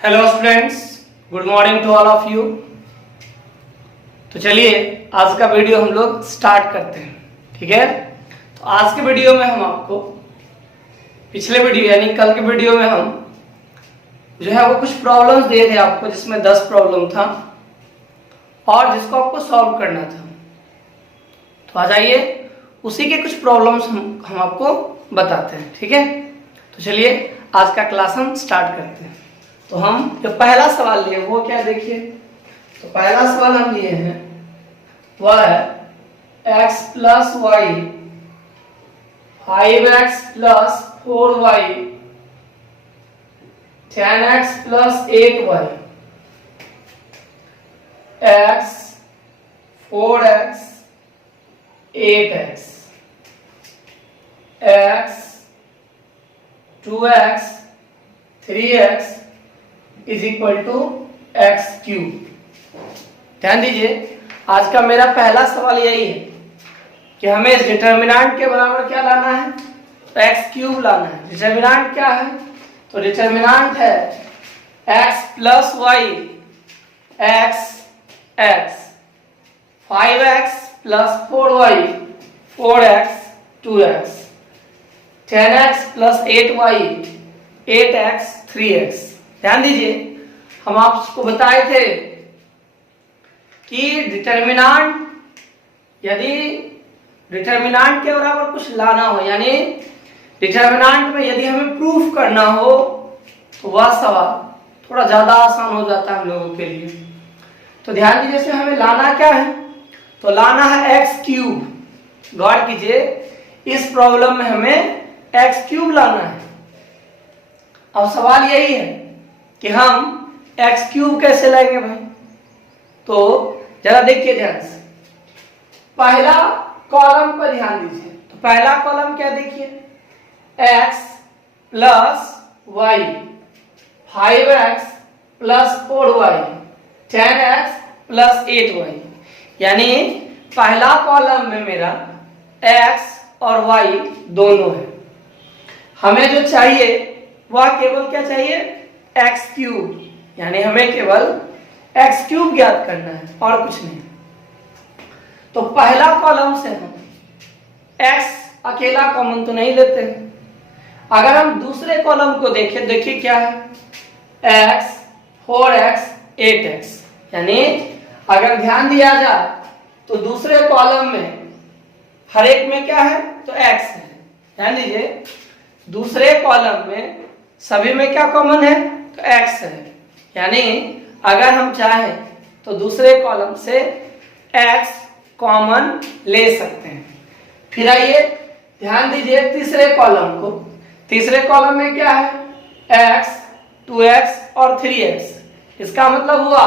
Hello students, good morning to all of you. तो चलिए आज का वीडियो हम लोग स्टार्ट करते हैं, ठीक है। तो आज के वीडियो में हम आपको पिछले वीडियो यानी कल के वीडियो में हम जो है वो कुछ प्रॉब्लम्स दिए थे आपको, जिसमें 10 प्रॉब्लम था और जिसको आपको सॉल्व करना था। तो आ जाइए उसी के कुछ प्रॉब्लम्स हम आपको बताते हैं, ठीक है। तो चलिए आज का क्लास हम स्टार्ट करते हैं। तो हम जो पहला सवाल लिए वो क्या देखिए। तो पहला सवाल हम लिए हैं वह है x plus y 5x plus 4y 10x plus 8y x 4x 8x x 2x 3x is equal to x cube. ध्यान दीजिए, आज का मेरा पहला सवाल यही है कि हमें इस डिटर्मिनेंट के बराबर क्या लाना है, तो एक्स क्यूब लाना है। डिटर्मिनेंट क्या है, तो डिटर्मिनेंट है x plus y x x 5x plus 4y 4x 2x 10x plus 8y 8x 3x। ध्यान दीजिए, हम आपको बताए थे कि डिटर्मिनेंट यदि डिटर्मिनेंट के बराबर कुछ लाना हो, यानी डिटर्मिनेंट में यदि हमें प्रूफ करना हो तो वह सवाल थोड़ा ज्यादा आसान हो जाता है हम लोगों के लिए। तो ध्यान दीजिए, इसमें हमें लाना क्या है, तो लाना है एक्स क्यूब। गौर कीजिए, इस प्रॉब्लम में हमें एक्स क्यूब लाना है। अब सवाल यही है कि हम एक्स क्यूब कैसे लाएंगे भाई। तो जरा देखिए ध्यान से, पहला कॉलम पर ध्यान दीजिए। तो पहला कॉलम क्या देखिए, x plus y 5x plus 4y 10x plus 8y, यानी पहला कॉलम में मेरा x और y दोनों है। हमें जो चाहिए वह केवल क्या चाहिए, एक्स क्यूब, यानी हमें केवल एक्स क्यूब ज्ञात करना है और कुछ नहीं। तो पहला कॉलम से हम एक्स अकेला कॉमन तो नहीं लेते हैं। अगर हम दूसरे कॉलम को देखें, देखिए क्या है, एक्स 4x 8x, यानी अगर ध्यान दिया जाए तो दूसरे कॉलम में हर एक में क्या है, तो एक्स है। ध्यान दीजिए, दूसरे कॉलम में सभी में क्या कॉमन है, तो x है। यानी अगर हम चाहें तो दूसरे कॉलम से x कॉमन ले सकते हैं। फिर आइए ध्यान दीजिए तीसरे कॉलम को। तीसरे कॉलम में क्या है, x 2x और 3x। इसका मतलब हुआ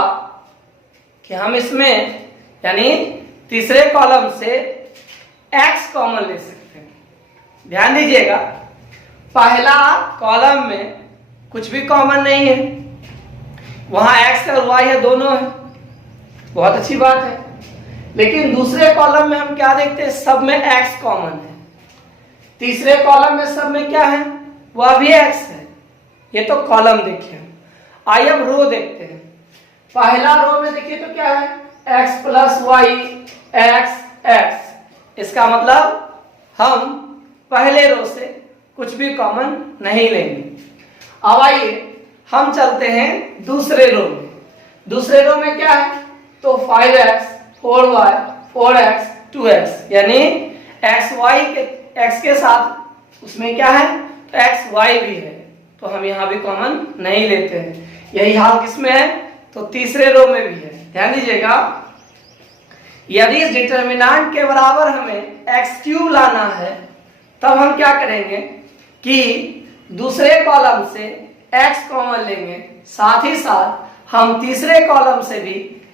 कि हम इसमें यानी तीसरे कॉलम से x कॉमन ले सकते हैं। ध्यान दीजिएगा, पहला कॉलम में कुछ भी कॉमन नहीं है, वहां x और y है, दोनों है, बहुत अच्छी बात है। लेकिन दूसरे कॉलम में हम क्या देखते हैं, सब में x कॉमन है। तीसरे कॉलम में सब में क्या है, वह भी x है। ये तो कॉलम देखिए। आइए अब रो देखते हैं। पहला रो में देखिए तो क्या है, x plus y x x. इसका मतलब हम पहले रो से कुछ भी कॉमन नहीं लेंगे। अब आइए हम चलते हैं दूसरे रो में। दूसरे रो में क्या है, तो 5x 4y 4x 2x, यानी x के साथ उसमें क्या है, तो xy भी है, तो हम यहाँ भी कॉमन नहीं लेते हैं। यही हाल किसमें है, तो तीसरे रो में भी है। ध्यान दीजिएगा, यदि इस डिटर्मिनेंट के बराबर हमें x क्यूब लाना है तब हम क्या करेंगे कि दूसरे कॉलम से x कॉमन लेंगे, साथ ही साथ हम तीसरे कॉलम से भी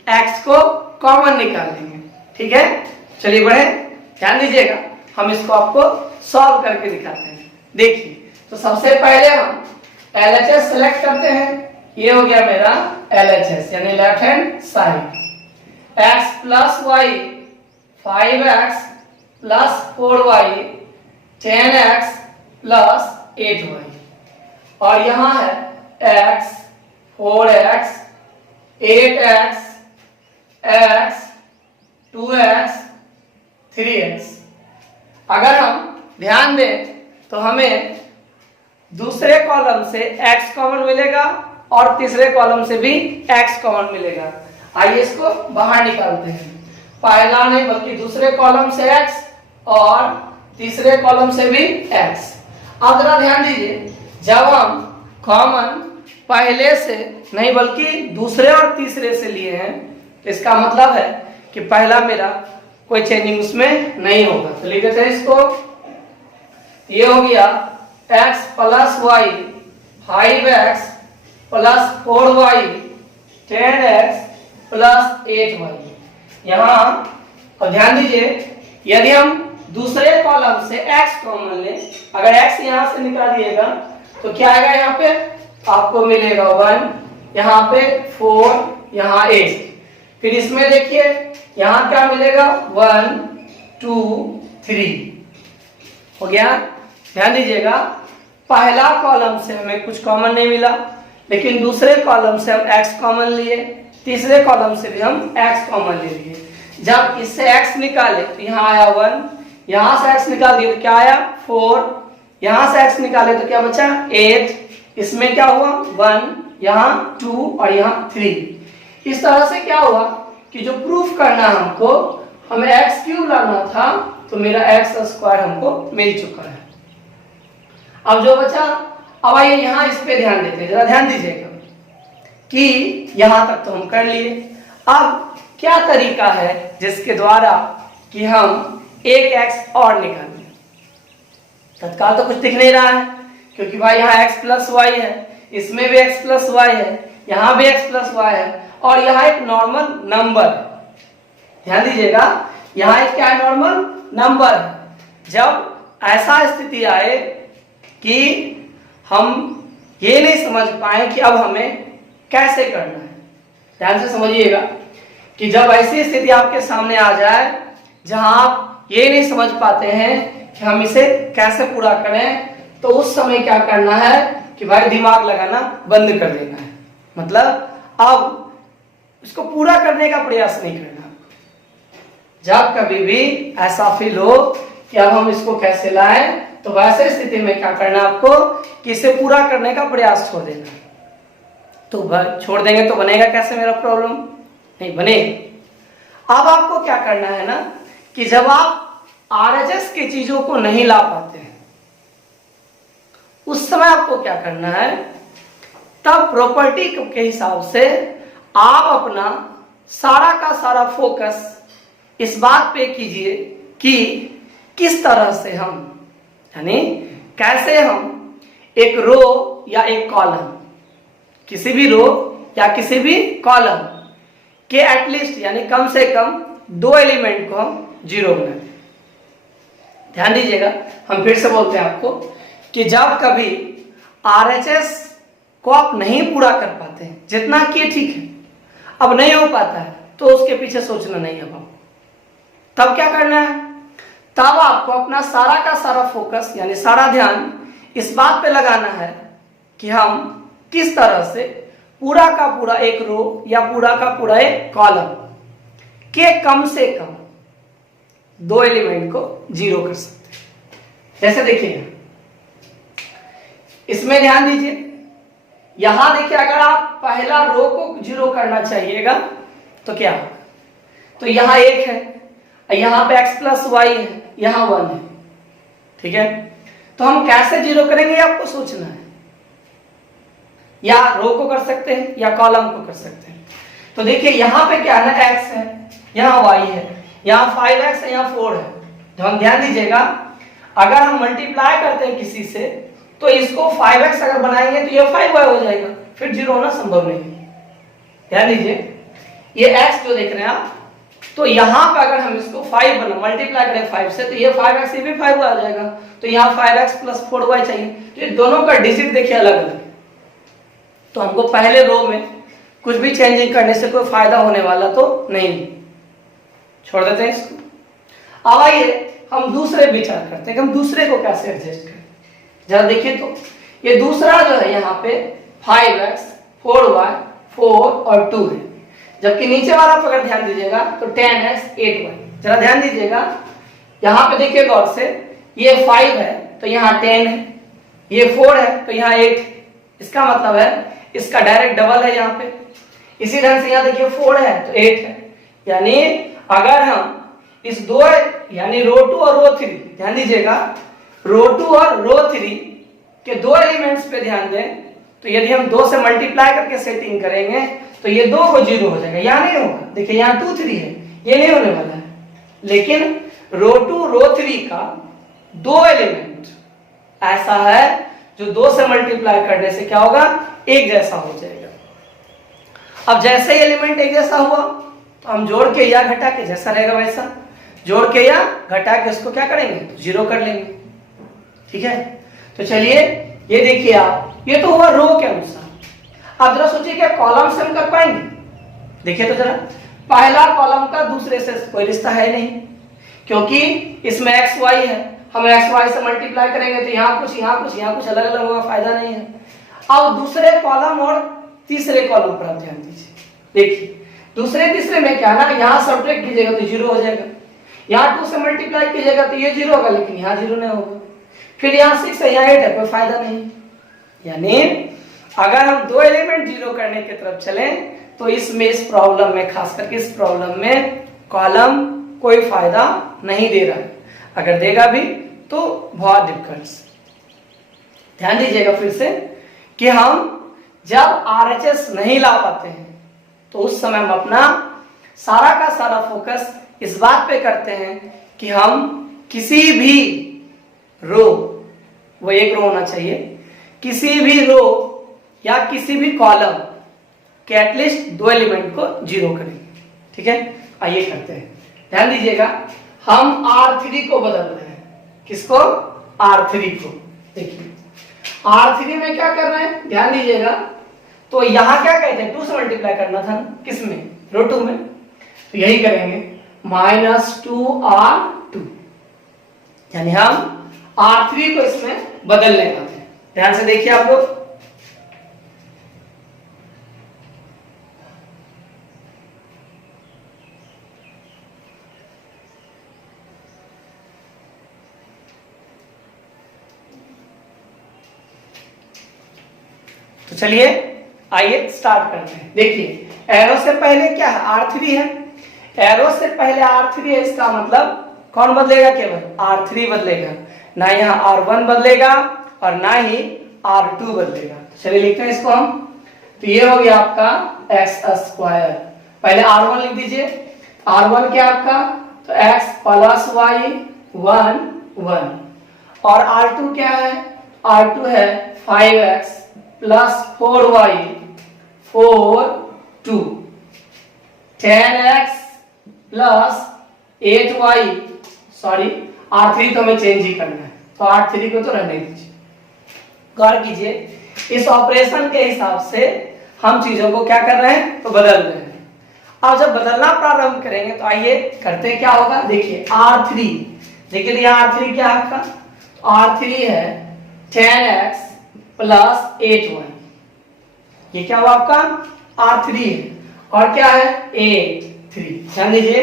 x को कॉमन निकाल लेंगे। ठीक है, चलिए बढ़े, ध्यान दीजिएगा, हम इसको आपको सॉल्व करके दिखाते हैं। देखिए, तो सबसे पहले हम LHS सेलेक्ट करते हैं। ये हो गया मेरा LHS यानी left hand side. x plus y 5x plus 4y 10x plus 8y, और यहां है x 4x 8x x 2x 3x। अगर हम ध्यान दें तो हमें दूसरे कॉलम से x कॉमन मिलेगा और तीसरे कॉलम से भी x कॉमन मिलेगा। आइए इसको बाहर निकालते हैं। पहला नहीं बल्कि दूसरे कॉलम से x और तीसरे कॉलम से भी x। अब जरा ध्यान दीजिए, जब हम कॉमन पहले से नहीं बल्कि दूसरे और तीसरे से लिए हैं, इसका मतलब है कि पहला मेरा कोई चेंजिंग उसमें नहीं होगा। तो लिख देते हैं इसको, ये हो गया x plus y 5x plus 4y 10x plus 8y। यहाँ और ध्यान दीजिए, यदि हम दूसरे कॉलम से x कॉमन ले, अगर x यहाँ से निकालिएगा तो क्या आएगा, यहाँ पे आपको मिलेगा 1, यहाँ पे 4, यहाँ 8। फिर इसमें देखिए यहाँ क्या मिलेगा 1 2 3 हो गया। ध्यान दीजिएगा, पहला कॉलम से हमें कुछ कॉमन नहीं मिला, लेकिन दूसरे कॉलम से हम x कॉमन लिए, तीसरे कॉलम से भी हम x कॉमन ले लिए। जब इससे x निकाले तो यहाँ आया 1, यहाँ से x निकाल दिए तो क्या आया 4, यहाँ से x निकाले तो क्या बचा 8, इसमें क्या हुआ 1, यहाँ 2 और यहाँ 3। इस तरह से क्या हुआ कि जो प्रूफ करना हमको, हमें x क्यूब लाना था तो मेरा x स्क्वायर हमको मिल चुका है। अब जो बचा, अब आइए यहाँ इस पे ध्यान देते हैं, जरा ध्यान दीजिएगा कि यहां तक तो हम कर लिए। अब क्या तरीका है जिसके द्वारा कि हम एक x और निकालें। तत्काल तो कुछ दिख नहीं रहा है, क्योंकि भाई यहाँ x प्लस वाई है, इसमें भी x प्लस वाई है, यहाँ भी x प्लस वाई है, और यहाँ एक नॉर्मल नंबर है। ध्यान दीजिएगा, यहाँ एक क्या है, नॉर्मल नंबर है। जब ऐसा स्थिति आए कि हम ये नहीं समझ पाए कि अब हमें कैसे करना है, ध्यान से समझिएगा कि जब ऐसी स्थिति आपके सामने आ जाए जहां आप ये नहीं समझ पाते हैं कि हम इसे कैसे पूरा करें, तो उस समय क्या करना है कि भाई दिमाग लगाना बंद कर देना है। मतलब अब इसको पूरा करने का प्रयास नहीं करना। जब कभी भी ऐसा फील हो कि अब हम इसको कैसे लाएं, तो वैसे स्थिति में क्या करना आपको कि इसे पूरा करने का प्रयास छोड़ देना। तो छोड़ देंगे तो बनेगा कैसे मेरा प्रॉब्लम, नहीं बनेगा। अब आपको क्या करना है ना कि जब आप आरएचएस की चीजों को नहीं ला पाते हैं, उस समय आपको क्या करना है, तब प्रॉपर्टी के हिसाब से आप अपना सारा का सारा फोकस इस बात पे कीजिए कि किस तरह से हम, यानी कैसे हम एक रो या एक कॉलम, किसी भी रो या किसी भी कॉलम के एटलीस्ट यानी कम से कम 2 एलिमेंट को हम जीरो बनाए। ध्यान दीजिएगा, हम फिर से बोलते हैं आपको कि जब कभी आरएचएस को आप नहीं पूरा कर पाते हैं, जितना किए ठीक है, अब नहीं हो पाता है तो उसके पीछे सोचना नहीं है। अब तब क्या करना है, तब आपको अपना सारा का सारा फोकस यानी सारा ध्यान इस बात पे लगाना है कि हम किस तरह से पूरा का पूरा एक रो या पूरा का पूरा एक कॉलम के कम से कम 2 एलिमेंट को जीरो कर सकते हैं। जैसे देखिए इसमें ध्यान दीजिए, यहां देखिए अगर आप पहला रो को जीरो करना चाहिएगा तो क्या होगा, तो यहां 1 है, यहां पे x प्लस वाई है, यहां 1 है, ठीक है। तो हम कैसे जीरो करेंगे आपको सोचना है, या रो को कर सकते हैं या कॉलम को कर सकते हैं। तो देखिए यहां पे क्या है ना, x है, यहां y है, यहां 5x है, यहां 4 है। तो हम ध्यान दीजिएगा, अगर हम मल्टीप्लाई करते हैं किसी से तो इसको 5x अगर बनाएंगे तो ये 5y हो जाएगा, फिर जीरो होना संभव नहीं है। ध्यान दीजिए, ये x जो देख रहे हैं आप, तो यहां पे अगर हम इसको 5 बना मल्टीप्लाई करें 5 से, तो ये 5x ये भी 5y आ जाएगा। तो यहाँ 5x प्लस 4y चाहिए, तो ये दोनों का डिजिट देखिए अलग अलग। तो हमको पहले रो में कुछ भी चेंजिंग करने से कोई फायदा होने वाला तो नहीं, छोड़ देते हैं इसको। अब आइए हम दूसरे विचार करते हैं कि हम दूसरे को कैसे एडजस्ट करें। जरा देखिए, तो ये दूसरा जो है यहाँ पे 5x 4y 4 और 2 है, जबकि नीचे वाला आप अगर ध्यान दीजिएगा तो 10x 8y। जरा ध्यान दीजिएगा, यहाँ पे देखिए गौर से, ये 5 है तो यहाँ 10 है, ये 4 है तो यहाँ 8 है। इसका मतलब है इसका डायरेक्ट डबल है यहाँ पे। इसी ढंग से यहाँ देखिए 4 है तो 8 है, यानी अगर हम इस दो यानी रो 2 और रो 3, ध्यान दीजिएगा, रो 2 और रो 3 के दो एलिमेंट्स पे ध्यान दें, तो यदि हम 2 से मल्टीप्लाई करके सेटिंग करेंगे तो ये 2 को 0 हो जाएगा, यहाँ नहीं होगा। देखिए यहाँ 2 3 है, ये नहीं होने वाला है। लेकिन रो 2 रो 3 का दो एलिमेंट ऐसा है जो 2 से मल्टीप्लाई करने से क्या होगा, एक जैसा हो जाएगा। अब जैसे ही एलिमेंट एक जैसा हुआ तो हम जोड़ के या घटा के, जैसा रहेगा वैसा, जोड़ के या घटा के उसको क्या करेंगे, तो 0 कर लेंगे। ठीक है, तो चलिए ये देखिए आप, ये तो हुआ रो के अनुसार। अब जरा सोचिए क्या कॉलम से हम कर पाएंगे? देखिए तो जरा, पहला कॉलम का दूसरे से कोई रिश्ता है नहीं, क्योंकि इसमें एक्स वाई है, हम एक्स वाई से मल्टीप्लाई करेंगे तो यहाँ कुछ यहाँ कुछ यहाँ कुछ अलग अलग होगा, फायदा नहीं है। अब दूसरे कॉलम और तीसरे कॉलम पर आप ध्यान दीजिए, देखिए दूसरे तीसरे में क्या ना, यहाँ सब्ट्रैक्ट कीजिएगा तो 0 हो जाएगा, यहाँ 2 से मल्टीप्लाई कीजिएगा तो ये 0 होगा, लेकिन यहाँ 0 नहीं होगा। फिर यहाँ 6 है, यहाँ 8 है, कोई फायदा नहीं। यानी अगर हम दो एलिमेंट 0 करने की तरफ चलें तो इसमें, इस प्रॉब्लम में, खास करके इस प्रॉब्लम में कॉलम कोई फायदा नहीं दे रहा है। अगर देगा भी तो बहुत दिक्कत। ध्यान दीजिएगा फिर से कि हम जब RHS नहीं ला पाते हैं तो उस समय हम अपना सारा का सारा फोकस इस बात पे करते हैं कि हम किसी भी रो, वो एक रो होना चाहिए, किसी भी रो या किसी भी कॉलम के एटलीस्ट दो एलिमेंट को 0 करेंगे। ठीक है, आइए करते हैं। ध्यान दीजिएगा, हम R3 को बदल रहे हैं। किसको? R3 को। देखिए R3 में क्या कर रहे हैं, ध्यान दीजिएगा, तो यहां क्या कहते हैं, 2 से मल्टीप्लाई करना था, किसमें, रो 2 में, तो यही करेंगे -2R2, यानी हम R3 को इसमें बदलने वाले हैं। ध्यान से देखिए आप लोग, तो चलिए आइए स्टार्ट करते हैं। देखिए एरो से पहले क्या है, R3 है, एरो से पहले R3 है, इसका मतलब कौन बदलेगा, केवल R3 बदलेगा, ना यहाँ R1 बदलेगा और ना ही R2 बदलेगा। चलिए लिखते हैं इसको हम, तो ये हो गया आपका x²। पहले R1 लिख दीजिए, R1 क्या आपका, तो x + y 1 1, और R2 क्या है, R2 है 5x + 4y 4 2, 10x + 8y, sorry R3 तो हमें चेंज ही करना है, तो R3 को तो रहने दीजिए। गौर कीजिए, इस ऑपरेशन के हिसाब से हम चीजों को क्या कर रहे हैं, तो बदल रहे हैं। अब जब बदलना प्रारंभ करेंगे तो आइए करते क्या होगा। देखिए R3, देखिए यहाँ R3 क्या है आपका, R3 है 10x + 8y, ये क्या हुआ आपका, R3 है, और क्या है 8 3। ध्यान दीजिए,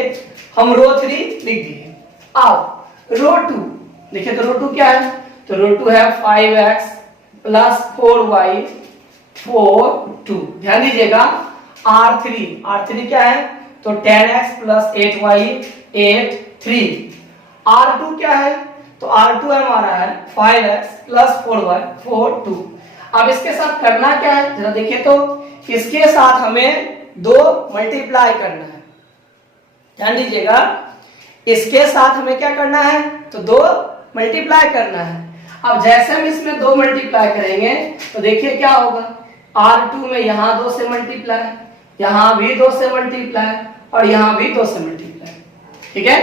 हम रो 3 लिख दिए। अब रो 2 देखिए, तो रो 2 क्या है, तो रो 2 है 5x + 4y 4 2। ध्यान दीजिएगा, R3 क्या है, तो 10x + 8y 8 3। R2 क्या है, तो R2 हमारा है 5x + 4y 4 2। अब इसके साथ करना क्या है, जरा देखिए, तो इसके साथ हमें 2 मल्टीप्लाई करना है। ध्यान दीजिएगा, इसके साथ हमें क्या करना है, तो 2 मल्टीप्लाई करना है। अब जैसे हम इसमें 2 मल्टीप्लाई करेंगे तो देखिए क्या होगा, R2 में यहाँ 2 से मल्टीप्लाई, यहाँ भी 2 से मल्टीप्लाई, और यहाँ भी 2 से मल्टीप्लाई। ठीक है,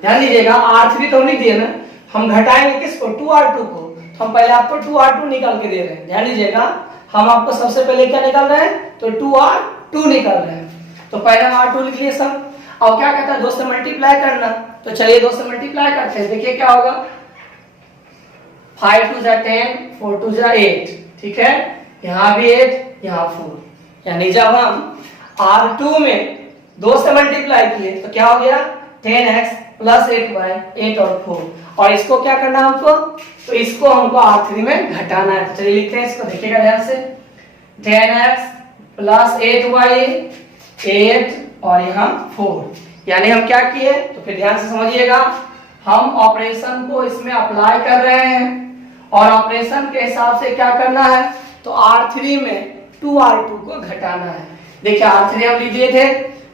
ध्यान दीजिएगा, R3 तो नहीं दिए ना, हम घटाएंगे किसको, 2R2 को, तो हम पहले आपको 2R2 निकाल के दे रहे हैं। ध्यान दीजिएगा, हम आपको सबसे पहले क्या निकाल रहे हैं, तो 2R2 निकाल रहे हैं। तो पहले हम R2 लिख लिए सब, और क्या कहता है 2 से मल्टीप्लाई करना, तो चलिए 2 से मल्टीप्लाई करते हैं। देखिए क्या होगा, 5 2 10 4 2 8, ठीक है, यहाँ भी 8 यहाँ 4, यानी जब हम R2 में 2 से मल्टीप्लाई किए तो क्या हो गया 10x प्लस 8y 8 और 4, और इसको क्या करना है हमको, तो इसको हमको R3 में घटाना है। तो चलिए लिखते हैं इसको, देखिएगा ध्यान से, 10x प्लस 8y 8 और यहाँ 4, यानी हम क्या किए, तो फिर ध्यान से समझिएगा, हम ऑपरेशन को इसमें अप्लाई कर रहे हैं और ऑपरेशन के हिसाब से क्या करना है, तो R3 में 2R2 को घटाना है। देखिए R3 हम लिख दिए थे,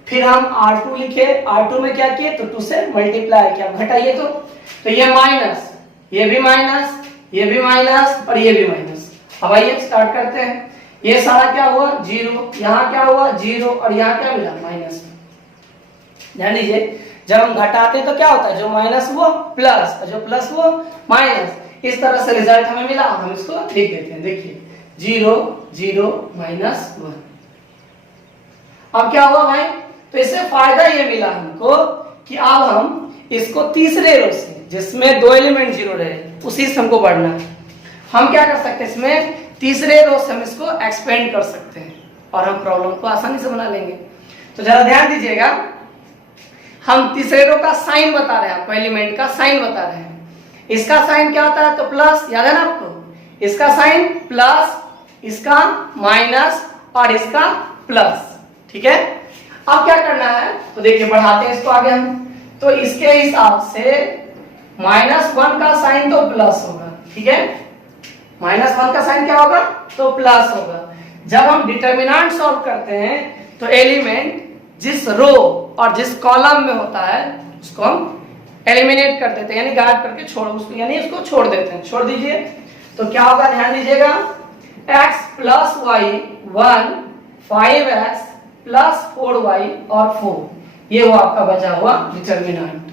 फिर हम R2 लिखे, R2 में क्या किए, तो 2 से मल्टीप्लाई किया, घटाइए तो ये माइनस, ये भी माइनस, ये भी माइनस और ये भी माइनस। अब आइए स्टार्ट करते हैं। ये सारा क्या हुआ 0, यहाँ क्या हुआ 0 और यहाँ क्या मिला माइनस। ध्यान दीजिए, जब हम घटाते तो क्या होता है, जो माइनस वो प्लस और जो प्लस वो माइनस, इस तरह से रिजल्ट हमें मिला। हम इसको लिख देते हैं, देखिए 0 0 माइनस 1। अब क्या हुआ भाई, तो इससे फायदा ये मिला हमको कि अब हम इसको तीसरे रो से, जिसमें 2 एलिमेंट 0 रहे, उसी से हमको बढ़ना है। हम क्या कर सकते हैं, इसमें तीसरे रो से हम इसको एक्सपेंड कर सकते हैं और हम प्रॉब्लम को आसानी से बना लेंगे। तो जरा ध्यान दीजिएगा, हम तीसरे रो का साइन बता रहे हैं, आपको एलिमेंट का साइन बता रहे हैं। इसका साइन क्या होता है, तो प्लस, याद है ना आपको, इसका साइन प्लस, इसका माइनस और इसका प्लस, ठीक है। अब क्या करना है, तो देखिए बढ़ाते हैं इसको आगे हम, तो इसके हिसाब से -1 का साइन तो प्लस होगा, ठीक है, -1 का साइन क्या होगा, तो प्लस होगा। जब हम डिटर्मिनेंट सॉल्व करते हैं तो एलिमेंट जिस रो और जिस कॉलम में होता है उसको हम एलिमिनेट कर देते हैं, यानी गायब करके उसको छोड़ देते हैं। छोड़ दीजिए तो क्या होगा, ध्यान दीजिएगा, x plus y 1 5x plus 4y और 4, ये वो आपका बचा हुआ डिटर्मिनेंट।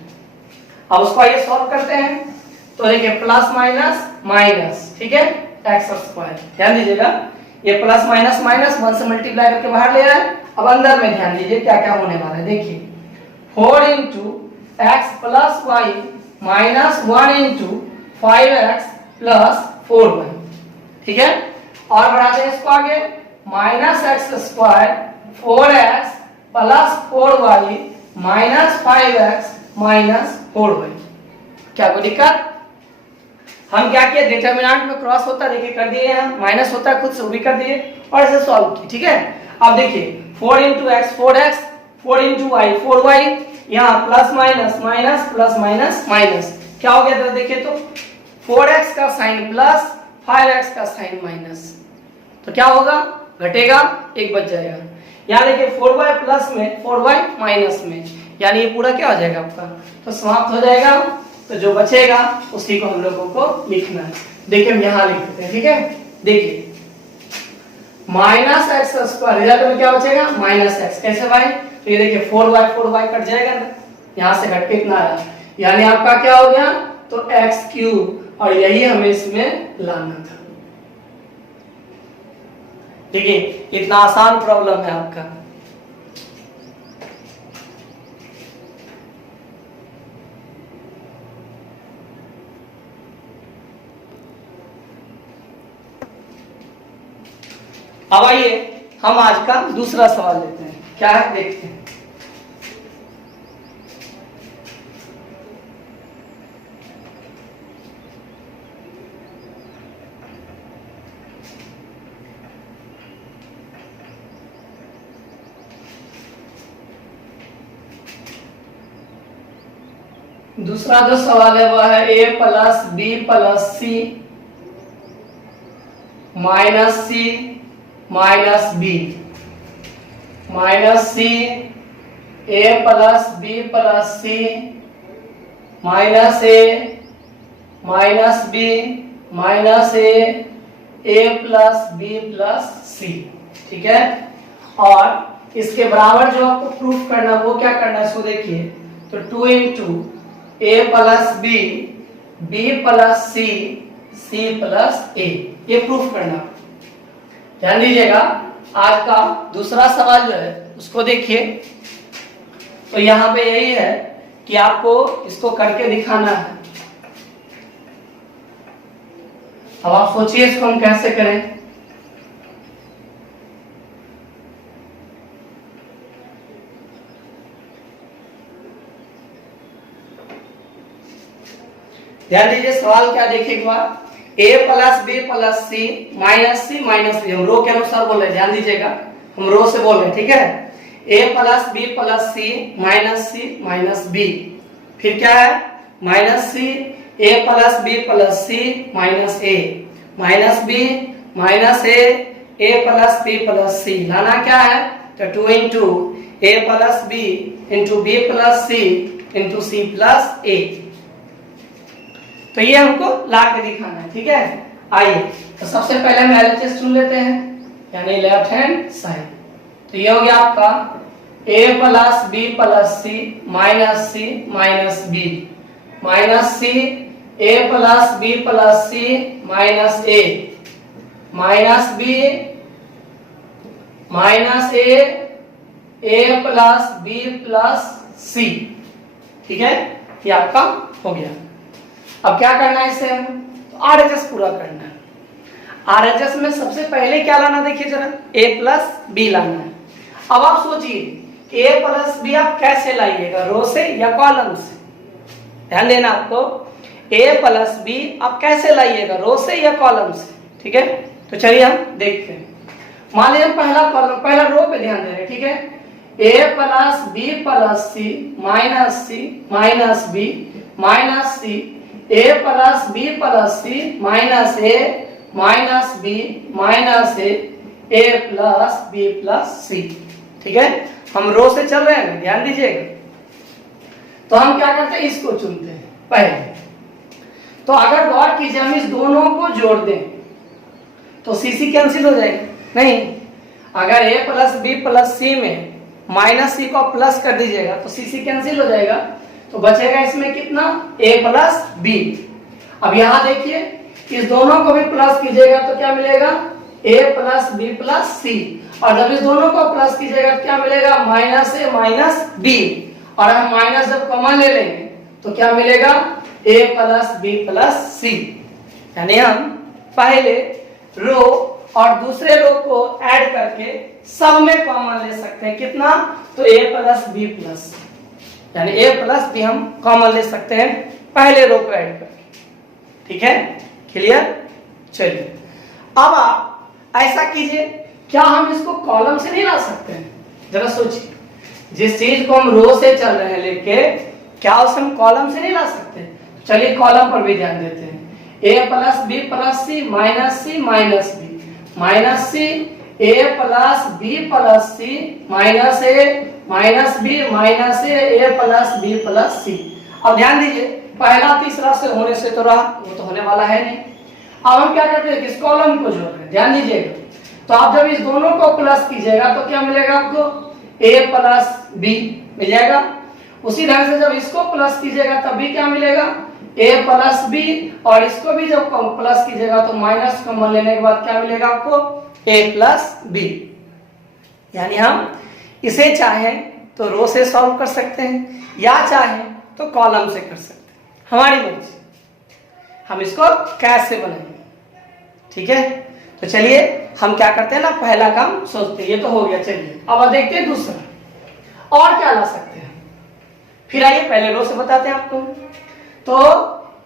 अब उसको आइए सॉल्व करते हैं, तो देखिए प्लस माइनस माइनस, ठीक है, x स्क्वायर। ध्यान दीजिएगा, ये प्लस माइनस माइनस 1 से मल्टीप्लाई करके बाहर ले आए। अब अंदर में ध्यान दीजिए क्या क्या होने वाला है, देखिए 4 into x plus y minus 1 into 5x plus 4y, ठीक है। और बढ़ाते हैं इसको आगे, minus x square 4x plus 4y minus 5x minus 4y। क्या कोई दिक्कत? हम क्या किए, डिटर्मिनेंट में क्रॉस होता है, देखिए कर दिए, यहाँ माइनस होता है खुद से, वो भी कर दिए और इसे सॉल्व किए, ठीक है। अब देखिए 4 into x 4x, 4 into Y 4y, यहाँ plus minus minus plus minus minus, क्या हो गया, देखिए तो 4x का साइन प्लस 5x का साइन माइनस, तो क्या होगा, घटेगा, एक बच जाएगा। यहाँ देखिए 4y प्लस में 4y माइनस में, यानी ये पूरा क्या हो जाएगा आपका, तो समाप्त हो जाएगा। तो जो बचेगा उसी को हम लोगों को लिखना है। देखिए हम यहाँ लिख देते हैं, ठीक है। देखिए माइनस एक्स स्क्वायर, रिजल्ट में क्या बचेगा, माइनस एक्स। कैसे भाई, तो ये देखिए 4y कट जाएगा ना, यहाँ से घट के इतना आया, यानी आपका क्या हो गया, तो एक्स क्यूब, और यही हमें इसमें लाना था। देखिए इतना आसान प्रॉब्लम है आपका। अब आइए हम आज का दूसरा सवाल लेते हैं, क्या है देखते हैं। दूसरा जो सवाल है वह है a plus b plus c minus c minus b, minus c a plus b plus c minus a minus b minus a plus b plus c, ठीक है। और इसके बराबर जो आपको प्रूफ करना वो क्या करना है, इसको देखिए, तो 2 into a plus b b plus C C plus ए, ये प्रूफ करना। ध्यान दीजिएगा, आज का दूसरा सवाल जो है उसको देखिए, तो यहाँ पे यही है कि आपको इसको करके दिखाना है। अब आप सोचिए इसको हम कैसे करें। ध्यान दीजिए सवाल क्या देखिए एक बार, ए plus b plus c minus B, हम रो के अनुसार बोल रहे हैं, ध्यान दीजिएगा हम रो से बोल रहे हैं, ठीक है। A plus b minus b, फिर क्या है minus c, a plus b minus a, minus b minus a plus b लाना क्या है, तो 2 into a plus b into b plus c into c plus a. तो ये हमको ला के दिखाना है, ठीक है। आइए तो सबसे पहले हम एलएचएस चुन लेते हैं, यानी लेफ्ट हैंड साइड। तो ये हो गया आपका a plus b minus b minus c, a plus b minus a minus b minus a plus b plus c, ठीक है। ये आपका हो गया। अब क्या करना है इसे, तो आरएचएस पूरा करना है। आरएचएस में सबसे पहले क्या लाना, देखिए जरा a प्लस बी लाना है। अब आप सोचिए कि a प्लस बी आप कैसे लाइएगा, रो से या कॉलम से, ध्यान देना आपको। a प्लस बी आप कैसे लाइएगा, रो से या कॉलम से, ठीक है। तो चलिए हम देखते हैं। मान लीजिए पहला कॉलम, पहला रो पे ध्यान दे रहे हैं, ठीक है। a plus b minus b minus c, a plus b minus b minus a plus b plus c, ठीक है। हम रो से चल रहे हैं, ध्यान दीजिएगा। तो हम क्या करते हैं, इसको चुनते हैं पहले। तो अगर गौर कीजिए हम इस दोनों को जोड़ दें तो सी सी कैंसिल हो जाएगा, नहीं। अगर a प्लस बी प्लस सी में माइनस सी को प्लस कर दीजिएगा तो सी सी कैंसिल हो जाएगा, तो बचेगा इसमें कितना, a प्लस बी। अब यहां देखिए इस दोनों को भी प्लस कीजिएगा तो क्या मिलेगा, a plus b plus c, और जब इस दोनों को प्लस कीजिएगा तो क्या मिलेगा, माइनस ए माइनस बी, और हम माइनस जब कॉमन ले लेंगे तो क्या मिलेगा, a प्लस बी प्लस सी। यानी हम पहले रो और दूसरे रो को ऐड करके सब में कॉमन ले सकते हैं, कितना, तो a प्लस बी प्लस, यानी a प्लस बी हम कॉमन ले सकते हैं पहले रो को ऐड करके, ठीक है। क्लियर। चलिए अब आप ऐसा कीजिए, क्या हम इसको कॉलम से नहीं ला सकते हैं, जरा सोचिए। जिस चीज को हम रो से चल रहे हैं लेके, क्या उसे हम कॉलम से नहीं ला सकते। चलिए कॉलम पर भी ध्यान देते हैं। a plus b minus b minus c, a plus b minus b minus a plus b plus c. अब ध्यान दीजिए पहला तीसरा से होने से तो रहा, वो तो होने वाला है नहीं। अब हम क्या करते हैं, किस कॉलम को जोड़ रहे हैं, ध्यान दीजिएगा। तो आप जब इस दोनों को प्लस कीजिएगा तो क्या मिलेगा आपको, a प्लस बी मिल जाएगा। उसी ढंग से जब इसको प्लस कीजिएगा तब भी क्या मिलेगा, a प्लस बी, और इसको भी जब प्लस कीजिएगा तो माइनस कॉमन लेने के बाद क्या मिलेगा आपको, a प्लस बी। यानी हम इसे चाहें तो रो से सॉल्व कर सकते हैं या चाहें तो कॉलम से कर सकते हैं, हमारी मर्जी। हम इसको कैसे बनाएंगे, ठीक है। तो चलिए हम क्या करते हैं ना, पहला काम सोचते हैं, ये तो हो गया। चलिए अब देखते हैं दूसरा और क्या ला सकते हैं। फिर आइए पहले रो से बताते हैं आपको। तो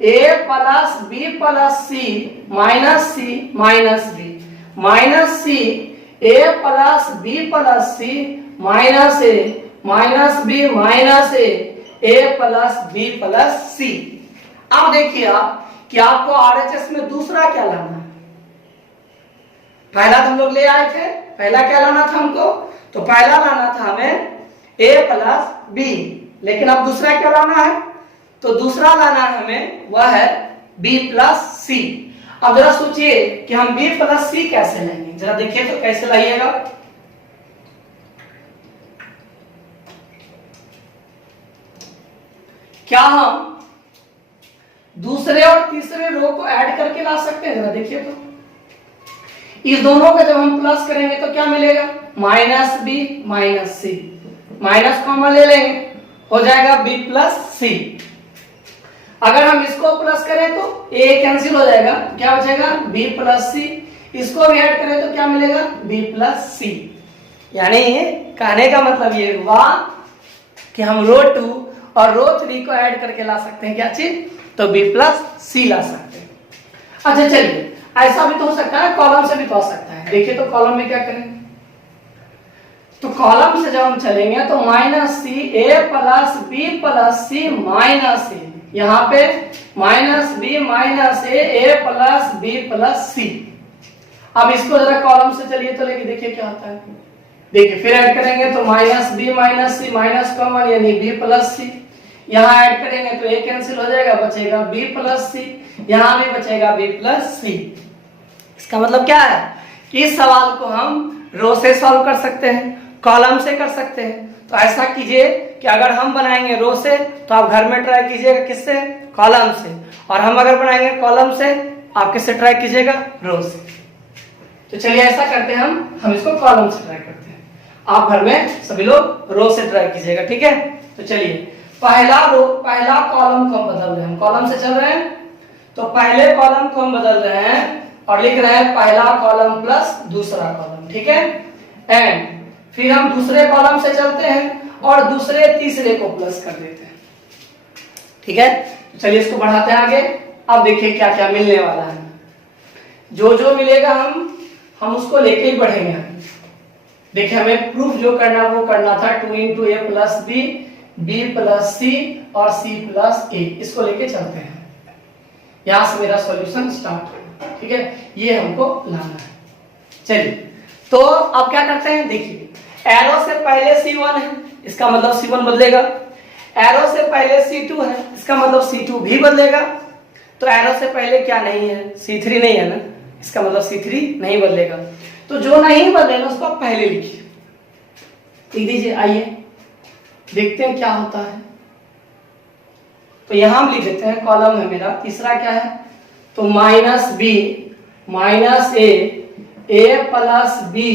a plus b minus b minus c, a plus b minus b minus a plus b plus c. अब देखिए आप कि आपको आरएचएस में दूसरा क्या लाना है। पहला तो हम लोग ले आए थे, पहला क्या लाना था हमको, तो पहला लाना था हमें a प्लस बी, लेकिन अब दूसरा क्या लाना है, तो दूसरा लाना है हमें, वह है b प्लस सी। अब जरा सोचिए कि हम b प्लस सी कैसे लेंगे, जरा देखिए तो कैसे लाइएगा। क्या हम दूसरे और तीसरे रो को ऐड करके ला सकते हैं, जरा देखिए तो। इस दोनों का जब हम प्लस करेंगे तो क्या मिलेगा, minus b minus c, minus common ले लेंगे, हो जाएगा b प्लस सी। अगर हम इसको प्लस करें तो a कैंसिल हो जाएगा, क्या बचेगा, b प्लस सी। इसको भी ऐड करें तो क्या मिलेगा, b प्लस सी। यानी कहने का मतलब ये हुआ कि हम रो 2 और रो 3 को ऐड करके ला सकते हैं, क्या चीज, तो b प्लस सी ला सकते हैं। अच्छा चलिए, ऐसा भी तो हो सकता है, कॉलम से भी तो हो सकता है। देखिए तो कॉलम में क्या करेंगे, तो कॉलम से जब हम चलेंगे तो minus c a plus b plus c minus ए, यहाँ पे minus b minus a plus b plus c. अब इसको जरा कॉलम से चलिए तो लेके देखिए क्या होता है। देखिए फिर ऐड करेंगे तो minus b minus c minus common यानी बी प्लस सी, यहाँ ऐड करेंगे तो ए कैंसिल हो जाएगा, बचेगा बी प्लस सी, यहाँ भी बचेगा बी प्लस सी। इसका मतलब क्या है, इस सवाल को हम रो से सॉल्व कर सकते हैं, कॉलम से कर सकते हैं। तो ऐसा कीजिए कि अगर हम बनाएंगे रो से तो आप घर में ट्राई कीजिएगा किससे, कॉलम से, और हम अगर बनाएंगे कॉलम से आप किससे ट्राई कीजिएगा, रो से। तो चलिए ऐसा करते हैं, हम इसको कॉलम से ट्राई करते हैं, आप घर में सभी लोग रो से ट्राई कीजिएगा, ठीक है। तो चलिए पहला कॉलम को हम बदल रहे हैं, हम कॉलम से चल रहे हैं तो पहले कॉलम को हम बदल रहे हैं और लिख रहे हैं पहला कॉलम प्लस दूसरा कॉलम, ठीक है। एंड फिर हम दूसरे कॉलम से चलते हैं और दूसरे तीसरे को प्लस कर देते हैं, ठीक है। चलिए इसको बढ़ाते हैं आगे। अब देखिए क्या क्या मिलने वाला है, जो जो मिलेगा हम उसको लेके ही बढ़ेंगे। देखिए हमें प्रूफ जो करना वो करना था 2 into a plus b, b plus c और सी प्लस ए, इसको लेके चलते हैं। यहां से मेरा सॉल्यूशन स्टार्ट हो, ठीक है, ये हमको लाना है। चलिए तो अब क्या करते हैं, देखिए एरो से पहले C1 है, इसका मतलब C1 बदलेगा। एरो से पहले C2 है, इसका मतलब C2 भी बदलेगा। तो एरो से पहले क्या नहीं है, C3 नहीं है ना, इसका मतलब C3 नहीं बदलेगा। तो जो नहीं बदलेगा उसको आप पहले लिखिए, लिख दीजिए। आइए देखते हैं क्या होता है। तो यहां हम लिख देते हैं, कॉलम है मेरा तीसरा क्या है, तो minus b minus a plus b,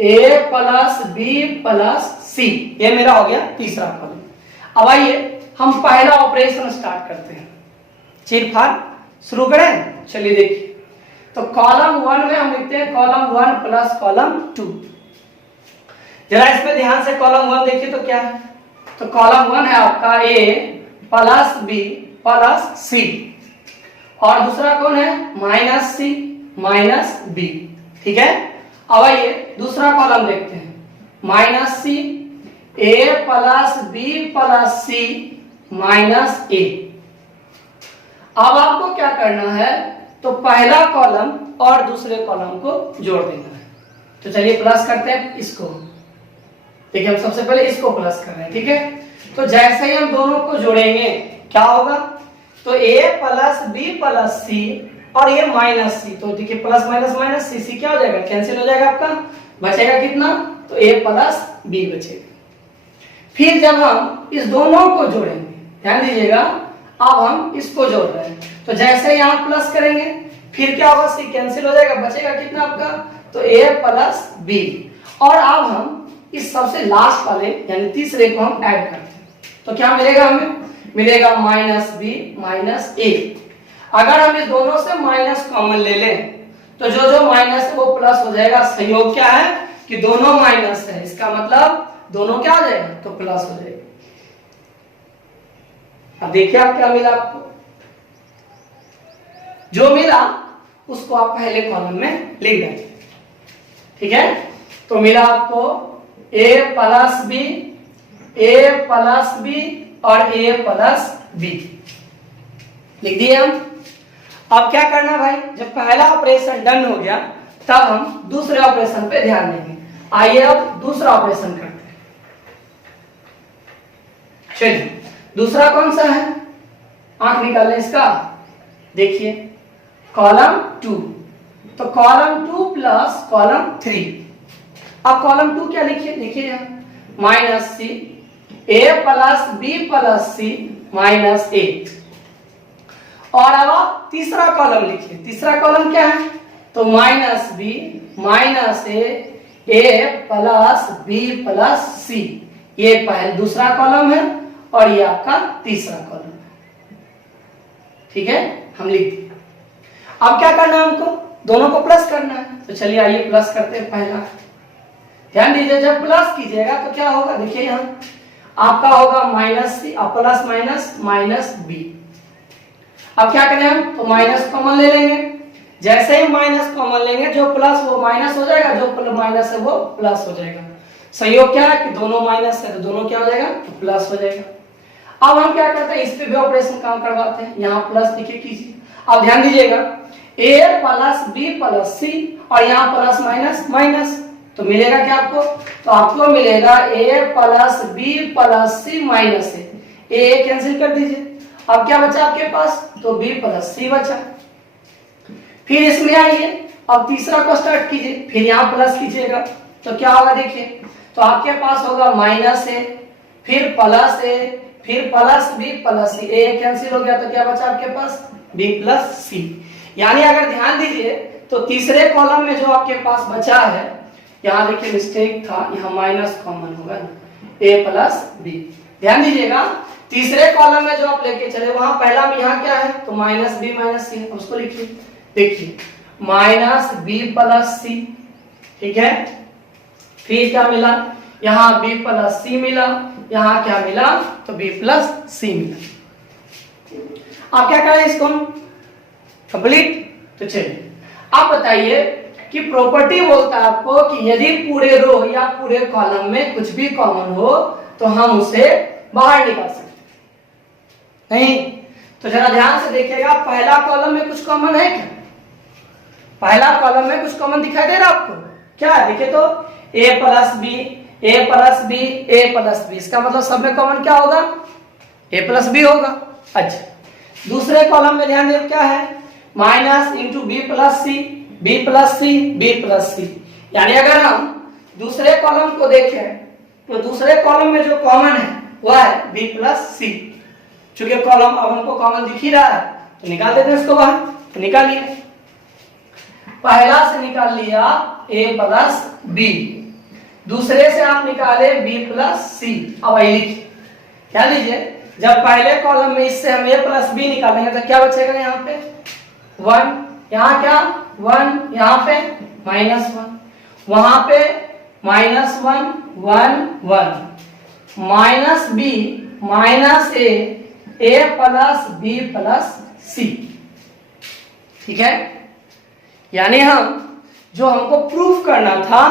a plus b plus सी, ये मेरा हो गया तीसरा कॉलम। अब आइए हम पहला ऑपरेशन स्टार्ट करते हैं, चीरफाड़ शुरू करें। चलिए देखिए, तो कॉलम 1 में हम लिखते हैं कॉलम 1 प्लस कॉलम 2। जरा इसमें ध्यान से कॉलम 1 देखिए तो क्या है, तो कॉलम 1 है आपका ए प्लस बी प्लस सी, और दूसरा कौन है, माइनस सी माइनस बी, ठीक है। अब आइए दूसरा कॉलम देखते हैं, minus c a plus b plus c minus ए। अब आपको क्या करना है, तो पहला कॉलम और दूसरे कॉलम को जोड़ देना है। तो चलिए प्लस करते हैं इसको। देखिए हम सबसे पहले इसको प्लस कर रहे हैं, ठीक है। तो जैसे ही हम दोनों को जोड़ेंगे क्या होगा, तो a plus b plus c और ये माइनस सी, तो देखिए प्लस माइनस माइनस सी, सी क्या हो जाएगा, कैंसिल हो जाएगा आपका, बचेगा कितना, तो a प्लस बी बचेगा। फिर जब हम इस दोनों को जोड़ेंगे, ध्यान दीजिएगा, अब हम इसको जोड़ रहे हैं, तो जैसे यहां प्लस करेंगे फिर क्या होगा, सी कैंसिल हो जाएगा, बचेगा कितना आपका, तो a प्लस बी। और अब हम इस सबसे लास्ट वाले यानी तीसरे को हम ऐड करते हैं, तो क्या मिलेगा हमें, मिलेगा माइनस बी माइनस ए। अगर हम इस दोनों से माइनस कॉमन ले लें तो जो जो माइनस है वो प्लस हो जाएगा। संयोग क्या है कि दोनों माइनस है, इसका मतलब दोनों क्या हो जाएगा, तो प्लस हो जाएगा। अब देखिए आप क्या मिला, आपको जो मिला उसको आप पहले कॉलम में लिख देंगे, ठीक है। तो मिला आपको a plus b, a plus b और a प्लस बी, लिख दिए हम। अब क्या करना भाई, जब पहला ऑपरेशन डन हो गया तब हम दूसरे ऑपरेशन पे ध्यान देंगे। आइए अब दूसरा ऑपरेशन करते हैं। चलिए दूसरा कौन सा है, आंख निकाल लें इसका, देखिए कॉलम 2, तो कॉलम 2 प्लस कॉलम 3। अब कॉलम 2 क्या लिखिए, देखिए यहां minus c a plus b plus c minus ए। और अब आप तीसरा कॉलम लिखिए, तीसरा कॉलम क्या है, तो minus b minus a plus b plus सी, ये पहला दूसरा कॉलम है और ये आपका तीसरा कॉलम है, ठीक है, हम लिख दिए। अब क्या करना है, हमको दोनों को प्लस करना है, तो चलिए आइए प्लस करते हैं। पहला ध्यान दीजिए, जब प्लस कीजिएगा तो क्या होगा, देखिए यहां आपका होगा माइनस सी, प्लस माइनस माइनस बी। अब क्या करें हम, तो माइनस कॉमन ले लेंगे। जैसे ही माइनस कॉमन लेंगे, जो प्लस वो माइनस हो जाएगा, जो माइनस है वो प्लस हो जाएगा। संयोग क्या है कि दोनों माइनस है, तो दोनों क्या हो जाएगा, तो प्लस हो जाएगा। अब हम क्या करते हैं, इस पे भी ऑपरेशन काम करवाते हैं। यहाँ प्लस लिखे कीजिए। अब ध्यान दीजिएगा, a plus b plus c, और यहाँ प्लस माइनस माइनस, तो मिलेगा क्या आपको, तो आपको मिलेगा a plus b plus c minus a cancel कर दीजिए। अब क्या बचा आपके पास, तो b प्लस सी बचा। फिर इसमें आइए, अब तीसरा को स्टार्ट कीजिए, फिर यहाँ प्लस कीजिएगा, तो क्या होगा देखिए, तो आपके पास होगा माइनस ए, फिर प्लस ए, फिर प्लस बी प्लस सी, ए कैंसिल हो गया, तो क्या बचा आपके पास, बी प्लस सी। यानी अगर ध्यान दीजिए तो तीसरे कॉलम में जो आपके पास बचा है, यहाँ देखिए मिस्टेक था, यहाँ माइनस कॉमन होगा ना, ए प्लस बी। ध्यान दीजिएगा, तीसरे कॉलम में जो आप लेके चले, वहां पहला में यहाँ क्या है, तो माइनस बी माइनस सी, उसको लिखिए। देखिए माइनस बी प्लस सी, ठीक है। फिर क्या मिला, यहाँ b प्लस सी मिला, यहाँ क्या मिला, तो b प्लस सी मिला। आप क्या करें, इसको कंप्लीट। तो चलिए आप बताइए कि प्रॉपर्टी बोलता है आपको कि यदि पूरे रो या पूरे कॉलम में कुछ भी कॉमन हो तो हम उसे बाहर निकाल सकते नहीं। तो जरा ध्यान से देखिएगा, पहला कॉलम में कुछ कॉमन है क्या, पहला कॉलम में कुछ कॉमन दिखाई दे रहा है आपको, क्या है, देखिए तो a plus b, a plus b, a plus b, इसका मतलब सब में कॉमन क्या होगा, a प्लस बी होगा। अच्छा, दूसरे कॉलम में ध्यान दें क्या है, माइनस इंटू बी प्लस सी, बी प्लस सी, बी प्लस सी। यानी अगर हम दूसरे कॉलम को देखें तो दूसरे कॉलम में जो कॉमन है वह है बी प्लस सी। चूंकि कॉलम अब हमको कॉमन दिख ही रहा है तो निकाल देते हैं इसको बाहर, तो निकालिए। पहला से निकाल लिया a प्लस बी, दूसरे से आप निकाले b प्लस सी। अब आई लिखिए, क्या लीजिए, जब पहले कॉलम में इससे हम a प्लस बी निकालेंगे तो क्या बचेगा, यहाँ पे 1, यहाँ क्या 1, यहाँ पे -1, वहां पे -1 1 1, minus b minus a plus b plus c, ठीक है। यानी हम जो हमको प्रूफ करना था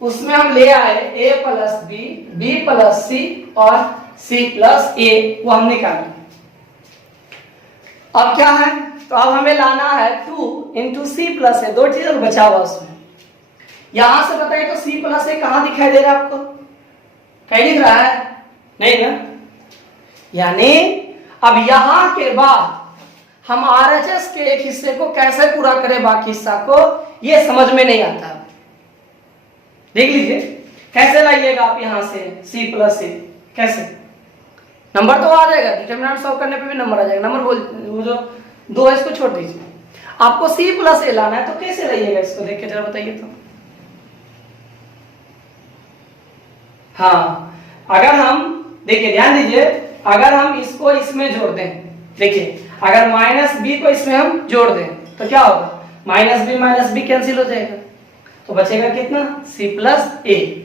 उसमें हम ले आए a plus b, b plus c और c प्लस ए, वो हम निकाले। अब क्या है, तो अब हमें लाना है 2 इंटू सी प्लस ए, दो चीज बचा हुआ उसमें। यहां से बताइए तो c प्लस ए कहां दिखाई दे रहा है आपको, कहीं दिख रहा है, नहीं ना। यानी अब यहां के बाद हम RHS के एक हिस्से को कैसे पूरा करें बाकी हिस्सा को, ये समझ में नहीं आता। देख लीजिए कैसे लाइएगा आप यहां से c प्लस ए, कैसे, नंबर तो आ जाएगा, डिटरमिनेंट सॉल्व करने पे भी नंबर आ जाएगा। नंबर बोल, वो जो 2 है इसको छोड़ दीजिए, आपको c प्लस ए लाना है, तो कैसे लाइएगा इसको, देख के जरा बताइए तो। हाँ, अगर हम देखिए, ध्यान दीजिए, अगर हम इसको इसमें जोड़ दें, देखिए अगर माइनस बी को इसमें हम जोड़ दें तो क्या होगा, माइनस बी कैंसिल हो जाएगा, तो बचेगा कितना, c प्लस ए।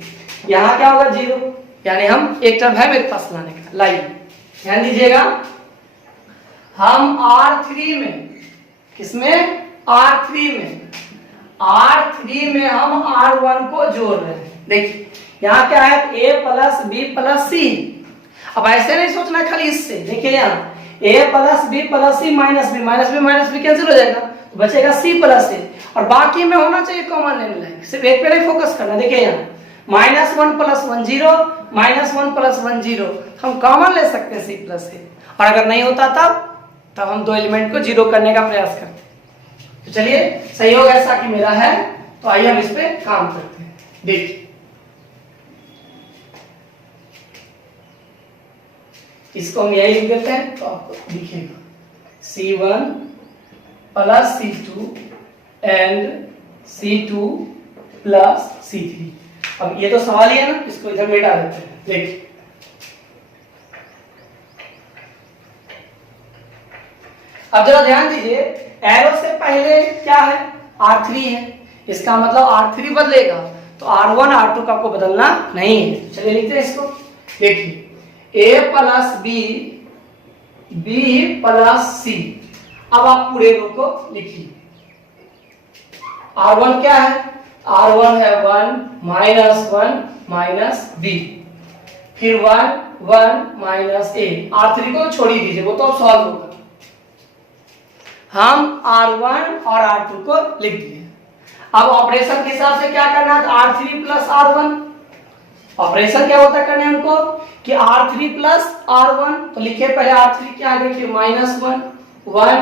यहाँ क्या होगा 0, यानी हम एक टर्म है मेरे पास लाने का, लाइए ध्यान दीजिएगा। हम R3 में, किसमें, R3 में हम R1 को जोड़ रहे हैं। देखिए यहाँ क्या है, a plus b plus c. अब ऐसे नहीं सोचना खाली इससे, देखिए यहाँ a plus b plus c minus b cancel हो जाएगा, तो बचेगा c प्लस ए, और बाकी में होना चाहिए कॉमन लेने लायक, सिर्फ एक पे नहीं फोकस करना। देखिए यहाँ -1 प्लस 1 0, -1 प्लस 1 0, हम कॉमन ले सकते हैं c प्लस ए, और अगर नहीं होता तब हम दो एलिमेंट को 0 करने का प्रयास करते हैं। तो चलिए सहयोग ऐसा कि मेरा है, तो आइए हम इस पे काम करते हैं। देखिए इसको हम यही लिख देते हैं, तो आपको दिखेगा C1 plus C2 and C2 plus C3। अब ये तो सवाल ही है ना, इसको इधर मिटा देते हैं। देखिए अब जरा ध्यान दीजिए, एरो से पहले क्या है, R3 है, इसका मतलब R3 बदलेगा, तो R1 R2 का आपको बदलना नहीं है। चलिए लिखते हैं इसको। देखिए ए plus b, b plus c. अब आप पूरे रो को लिखिए। R1 क्या है? R1 है 1 माइनस बी, फिर 1 माइनस ए। R3 को छोड़ ही दीजिए, वो तो अब सॉल्व होगा। हम R1 और R2 को लिख दिए। अब ऑपरेशन के हिसाब से क्या करना है? R3 plus R1। ऑपरेशन क्या होता है करने हमको कि R3 प्लस R1, तो लिखिए पहले R3 क्या है, देखिए -1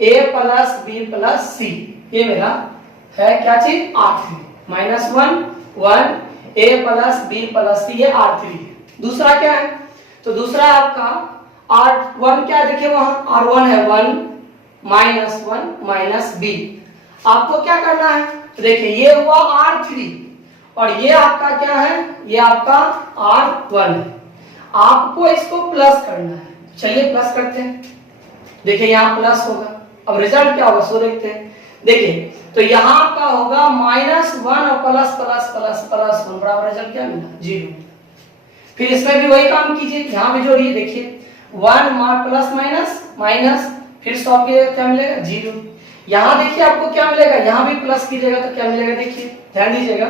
A plus B plus C। ये मेरा है क्या चीज? R3 -1 A plus B plus C, ये R3। दूसरा क्या है? तो दूसरा आपका R1 क्या है, देखिए वहां R1 है 1 माइनस B। आपको क्या करना है? तो देखिए ये हुआ R3 और ये आपका क्या है? ये आपका R1 है। आपको इसको प्लस करना है। चलिए प्लस करते हैं। देखिए यहाँ प्लस होगा। अब रिजल्ट क्या होगा सो देखते हैं। देखिए तो यहाँ आपका होगा -1 और ++++1 बराबर रिजल्ट क्या मिला? 0। फिर इसमें भी वही काम कीजिए, यहाँ भी जोड़िए। देखिए 1 प्लस माइनस, फिर 100 के क्या मिलेगा? 0। यहाँ देखिए आपको क्या मिलेगा? यहाँ भी प्लस कीजिएगा तो क्या मिलेगा? देखिए ध्यान दीजिएगा,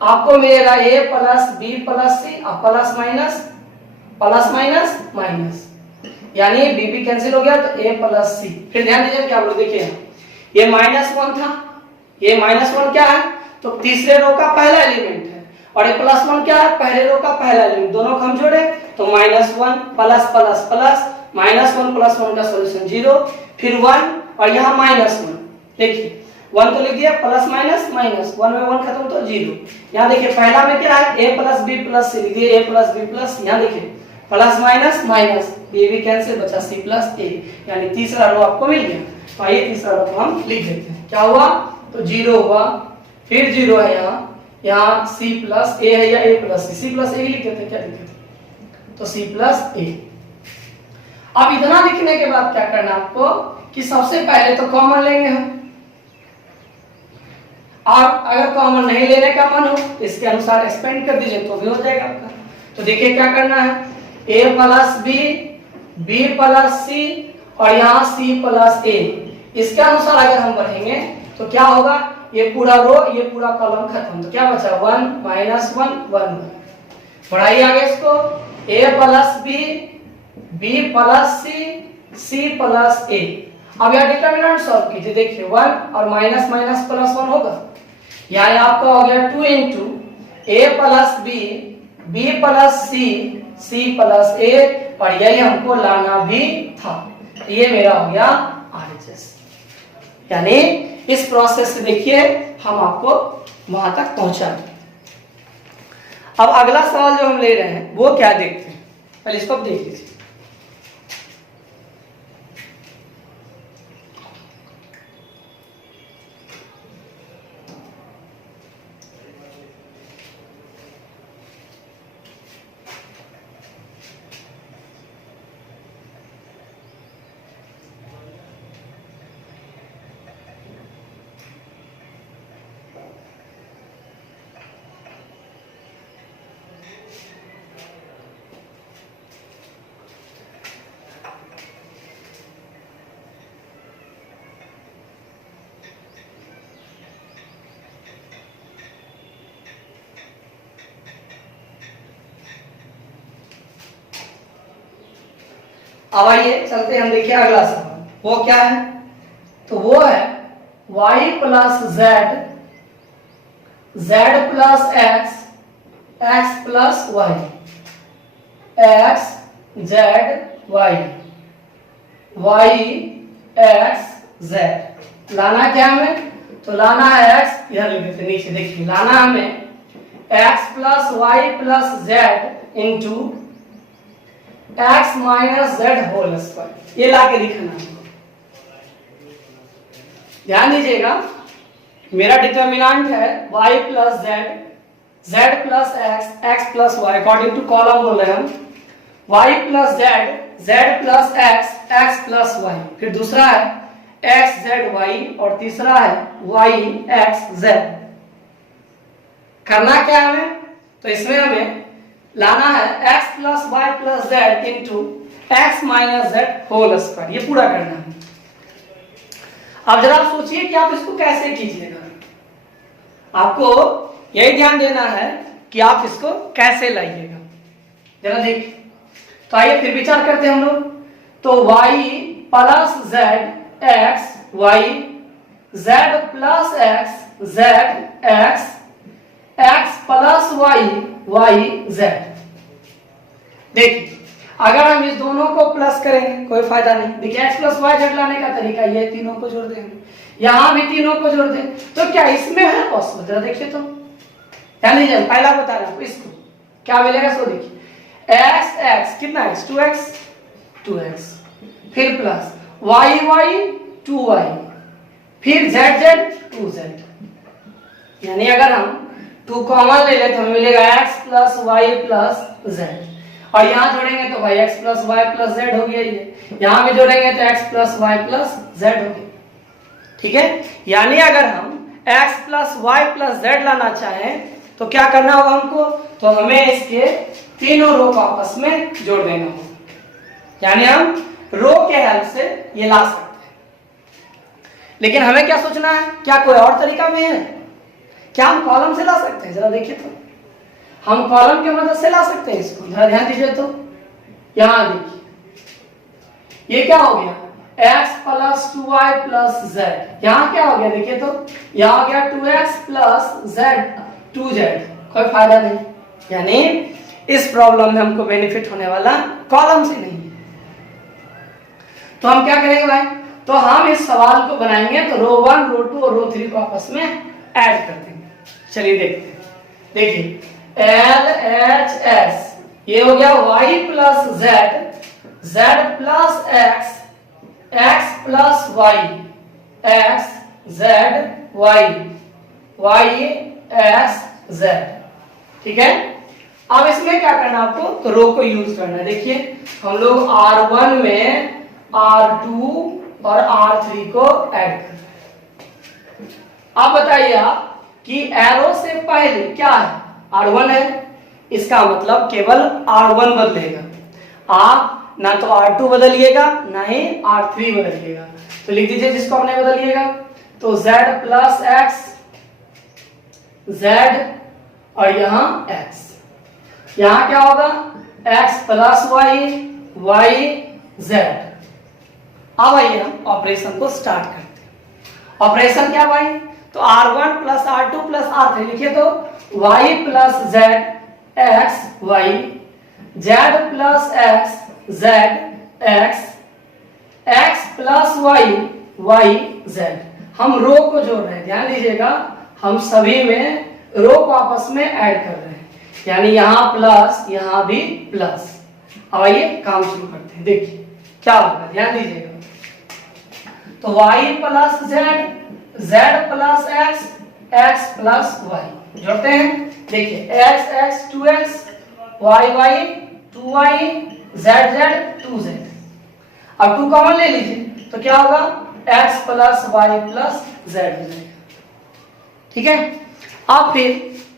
आपको मिलेगा A plus B plus C और प्लस माइनस, यानी B कैंसिल हो गया तो A प्लस C। फिर ध्यान दीजिए क्या बोलो, देखिए ये -1 था, ये -1 क्या है? तो तीसरे रो का पहला एलिमेंट है, और ये +1 क्या है? पहले रो का पहला एलिमेंट। दोनों को हम जोड़े तो -1 प्लस -1 प्लस 1 का सॉल्यूशन 0, फिर 1 और यहाँ -1। देखिए 1 तो लिख दिया, प्लस माइनस 1 में 1 खत्म तो 0। यहाँ देखिए पहला में क्या है? A plus B plus C, लिख दिए A प्लस B प्लस। यहाँ देखिए प्लस माइनस B कैंसिल, बचा C प्लस A, यानी तीसरा रो आपको मिल गया। तो आइए तीसरा रो को हम लिख देते हैं। क्या हुआ? तो 0 हुआ, फिर 0 है यहाँ C प्लस A है या A plus C plus A लिख देते हैं, क्या दिक्कत है? तो C प्लस A। अब इतना लिखने के बाद क्या करना आपको कि सबसे पहले तो कॉमन लेंगे हम। आप अगर कॉमन नहीं लेने का मन हो इसके अनुसार एक्सपेंड कर दीजिए तो भी हो जाएगा आपका। तो देखिए क्या करना है, A plus B, B plus C और यहाँ C प्लस A। इसके अनुसार अगर हम बढ़ेंगे तो क्या होगा? ये पूरा रो, ये पूरा कॉलम खत्म। तो क्या बचा? 1 -1 बढ़ाइए आगे इसको, A plus B, B plus C, C plus A। अब यह डिटरमिनेंट सॉल्व कीजिए। देखिए 1 और माइनस प्लस 1 होगा, यहाँ आपका हो गया 2 into A plus B, B plus C, C plus A, और यही हमको लाना भी था। ये मेरा हो गया RHS। यानी इस प्रोसेस से देखिए हम आपको वहां तक पहुंचा दें। अब अगला सवाल जो हम ले रहे हैं वो क्या देखते हैं, पहले इसको देख लीजिए। अब आइए चलते हम देखिए अगला सवाल, वो क्या है? तो वो है y plus z, z plus x, x plus y, x z y, y x z। लाना क्या हमें? तो लाना है x, इधर लिख देते नीचे। देखिए लाना हमें x plus y plus z into x minus z whole square. ये लाके लिखना है। ध्यान दीजिएगा, मेरा डिटर्मिनेंट है y plus z, z plus x, x plus y। According to column बोल रहे हैं हम, y plus z, z plus x, x plus y। फिर दूसरा है x z y और तीसरा है y x z। करना क्या हमें? तो इसमें हमें लाना है x plus y plus z into x minus z whole square, ये पूरा करना है। अब जरा आप सोचिए कि आप इसको कैसे कीजिएगा। आपको यही ध्यान देना है कि आप इसको कैसे लाइएगा, जरा देखिए। तो आइए फिर विचार करते हैं हम लोग। तो y plus z x y, z plus x z x, x plus y y z. देखिए अगर हम इस दोनों को प्लस करेंगे कोई फायदा नहीं। देखिए x प्लस वाई जेड लाने का तरीका ये, तीनों को जोड़ देंगे, यहां भी तीनों को जोड़ दें, तो क्या इसमें है पॉसिबल? जरा देखिए तो, ध्यान दीजिए, पहला बता रहा हूं इसको क्या मिलेगा। सो देखिए एक्स एक्स कितना है 2x 2x, फिर प्लस वाई वाई 2y, फिर जेड जेड 2z। यानी अगर हम 2 कॉमन ले ले तो हमें मिलेगा x plus y plus z, और यहां जोड़ेंगे तो भाई x plus y plus z हो गया ये, यहां भी जोड़ेंगे तो x plus y plus z हो गया। ठीक है, यानी अगर हम x plus y plus z लाना चाहें तो क्या करना होगा हमको? तो हमें इसके तीनों रो को आपस में जोड़ देना होगा, यानी हम रो के हेल्प से ये ला सकते हैं। लेकिन हमें क्या सोचना है, क्या कोई और तरीका में है? क्या हम कॉलम से ला सकते हैं? जरा देखिए तो, हम कॉलम की मदद से ला सकते हैं इसको। जरा ध्यान दीजिए तो, यहां देखिए ये क्या हो गया x plus 2y plus z, यहां क्या हो गया देखिए तो, यहां हो गया 2x प्लस z 2z, कोई फायदा नहीं। यानी इस प्रॉब्लम में हमको बेनिफिट होने वाला कॉलम से नहीं। तो हम क्या करेंगे भाई? तो हम इस सवाल को बनाएंगे तो रो 1 रो 2 और रो 3 को आपस में ऐड कर देंगे। चलिए देखते हैं। देखिए एल एच एस, ये हो गया y plus z, z plus x, x plus y, x z y, y x z. ठीक है, अब इसमें क्या करना आपको? तो रो को यूज करना है। देखिए हम लोग R1 में R2 और R3 को ऐड कर रहे हैं। अब बताइए आप कि एरो से पहले क्या है? R1 है, इसका मतलब केवल R1 बदलेगा। आप ना तो R2 बदलिएगा ना ही R3 बदलिएगा। तो लिख दीजिए जिसको हमने बदलिएगा, तो Z प्लस एक्स Z और यहां x, यहां क्या होगा x plus y y z. अब आइए हम ऑपरेशन को स्टार्ट करते हैं। ऑपरेशन क्या भाई? तो R1 plus R2 plus R3 लिखिए तो y plus z x y, z plus x z x, x plus y y z. हम रो को जोड़ रहे हैं, ध्यान दीजिएगा, हम सभी में रो को आपस में ऐड कर रहे हैं, यानी यहां प्लस यहां भी प्लस। अब आइए काम शुरू करते हैं। देखिए क्या होगा, ध्यान दीजिएगा। तो y plus z, z plus x, x plus y जोड़ते हैं। देखिए x x 2x, y y 2y, z z 2z। अब 2 कॉमन ले लीजिए तो क्या होगा x plus y plus z हो जाएगा। ठीक है, अब फिर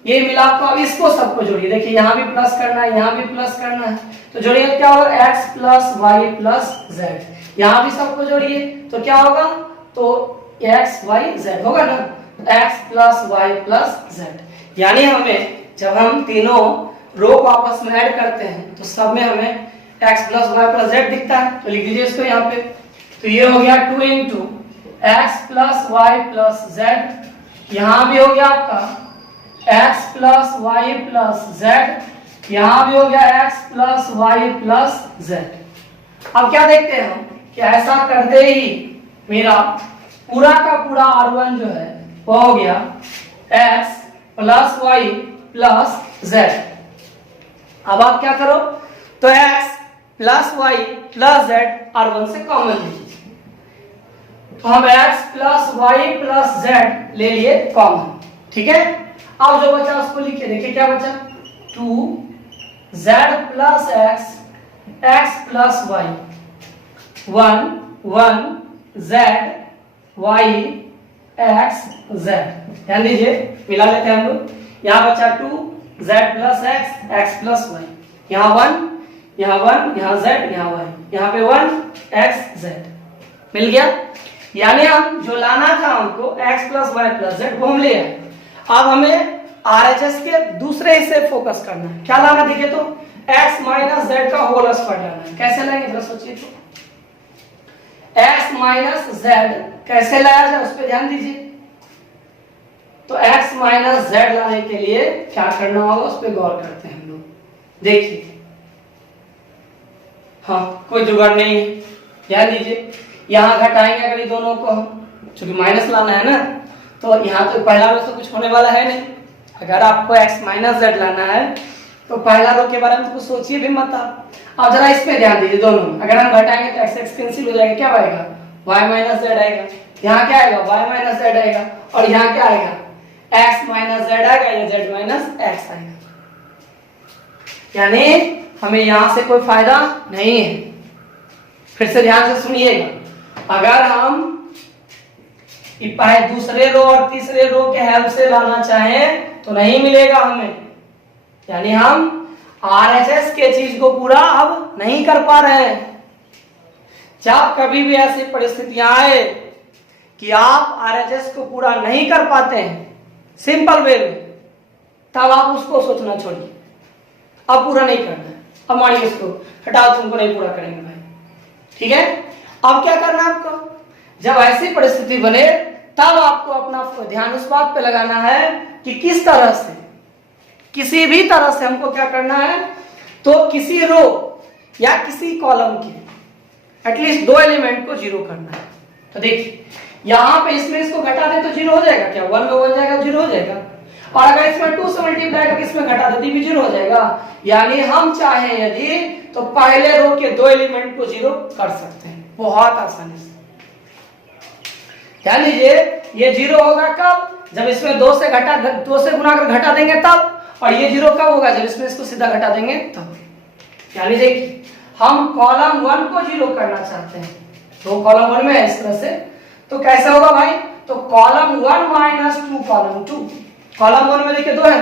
ये मिला तो अब इसको सबको जोड़िए। देखिए यहां भी प्लस करना है, यहां भी प्लस करना है, तो जोड़िए क्या होगा x plus y plus z. यहां भी सबको जोड़िए तो क्या होगा, तो x y z होगा ना, x plus y plus z. यानी हमें जब हम तीनों रो को आपस में ऐड करते हैं तो सब में हमें x plus y plus z दिखता है। तो लिख दीजिए इसको यहाँ पे। तो ये हो गया 2 into x plus y plus z, यहां भी हो गया आपका x plus y plus z, यहां भी हो गया x plus y plus z. अब क्या देखते हैं हम कि ऐसा करते ही मेरा पूरा का पूरा R1 जो है वो हो गया x plus y plus z. अब आप क्या करो, तो x plus y plus z R1 से कॉमन लीजिए। तो हम x plus y plus z ले लिए कॉमन। ठीक है, अब जो बचा उसको लिखिए। देखिए क्या बचा, 2 z plus x, x plus y, 1 1 z y x z। ध्यान दीजिए, मिला लेते हैं हम लोग। यहां बचा 2 z plus x, x plus y, यहाँ 1, यहाँ 1, यहाँ z, यहाँ y, यहाँ पे 1 x z मिल गया। यानी हम जो लाना था हमको x plus y plus z वो हम ले आए। अब हमें RHS के दूसरे हिस्से फोकस करना है। क्या लाना देखिए तो x माइनस z का होल स्क्वायर लाना है। कैसे लाएंगे जरा सोचिए तो, x माइनस z कैसे लाया जाए उस पर ध्यान दीजिए। तो x माइनस z लाने के लिए क्या करना होगा उस पर गौर करते हैं हम लोग। देखिए हाँ कोई जुगाड़ नहीं है, ध्यान दीजिए। यहाँ घटाएंगे अगर ये दोनों को हम, चूंकि माइनस लाना है ना, तो यहाँ तो पहला रो तो कुछ होने वाला है नहीं। अगर आपको x माइनस z लाना है तो पहला रो के बारे में तो कुछ सोचिए भी मत आप। अब जरा इस पे ध्यान दीजिए दोनों में। अगर हम घटाएंगे तो x x कैंसिल हो जाएगा, क्या आएगा y माइनस z आएगा, यहाँ क्या आएगा y माइनस z आएगा, और यहाँ क्या आएगा x माइनस z आएगा या z माइनस x आएगा। यानी हमें यहाँ से कोई फायदा नहीं है। फिर से ध्यान से सुनिएगा, अगर हम दूसरे रो और तीसरे रो के हेल्प से लाना चाहें तो नहीं मिलेगा हमें। यानी हम RHS के चीज को पूरा अब नहीं कर पा रहे हैं। जब कभी भी ऐसी परिस्थितियां आए कि आप RHS को पूरा नहीं कर पाते हैं सिंपल वे में, तब आप उसको सोचना छोड़िए, अब पूरा नहीं करना है, अब मानिए इसको हटाओ, तुमको नहीं पूरा करेंगे भाई, ठीक है। अब क्या करना है आपको, जब ऐसी परिस्थिति बने तब आपको अपना ध्यान उस बात पे लगाना है कि किस तरह से, किसी भी तरह से हमको क्या करना है, तो किसी रो या किसी कॉलम के एटलीस्ट 2 एलिमेंट को जीरो करना है। तो देखिए यहाँ पे इसमें इसको घटा दे तो जीरो हो जाएगा, क्या 1 में 1 जाएगा, जीरो हो जाएगा। और अगर इसमें 2 से मल्टीप्लाई करके इसमें घटा देती भी जीरो हो जाएगा। यानी हम चाहें यदि तो पहले रो के 2 एलिमेंट को जीरो कर सकते हैं बहुत आसानी से। ध्यान दीजिए ये जीरो होगा कब, जब इसमें 2 से गुना कर घटा देंगे तब, और ये जीरो कब होगा जब इसमें इसको सीधा घटा देंगे तब। यानी देखिए हम कॉलम 1 को जीरो करना चाहते हैं, तो कॉलम 1 में है इस तरह से, तो कैसे होगा भाई, तो कॉलम 1 माइनस 2 कॉलम 2। कॉलम 1 में देखिए 2 है,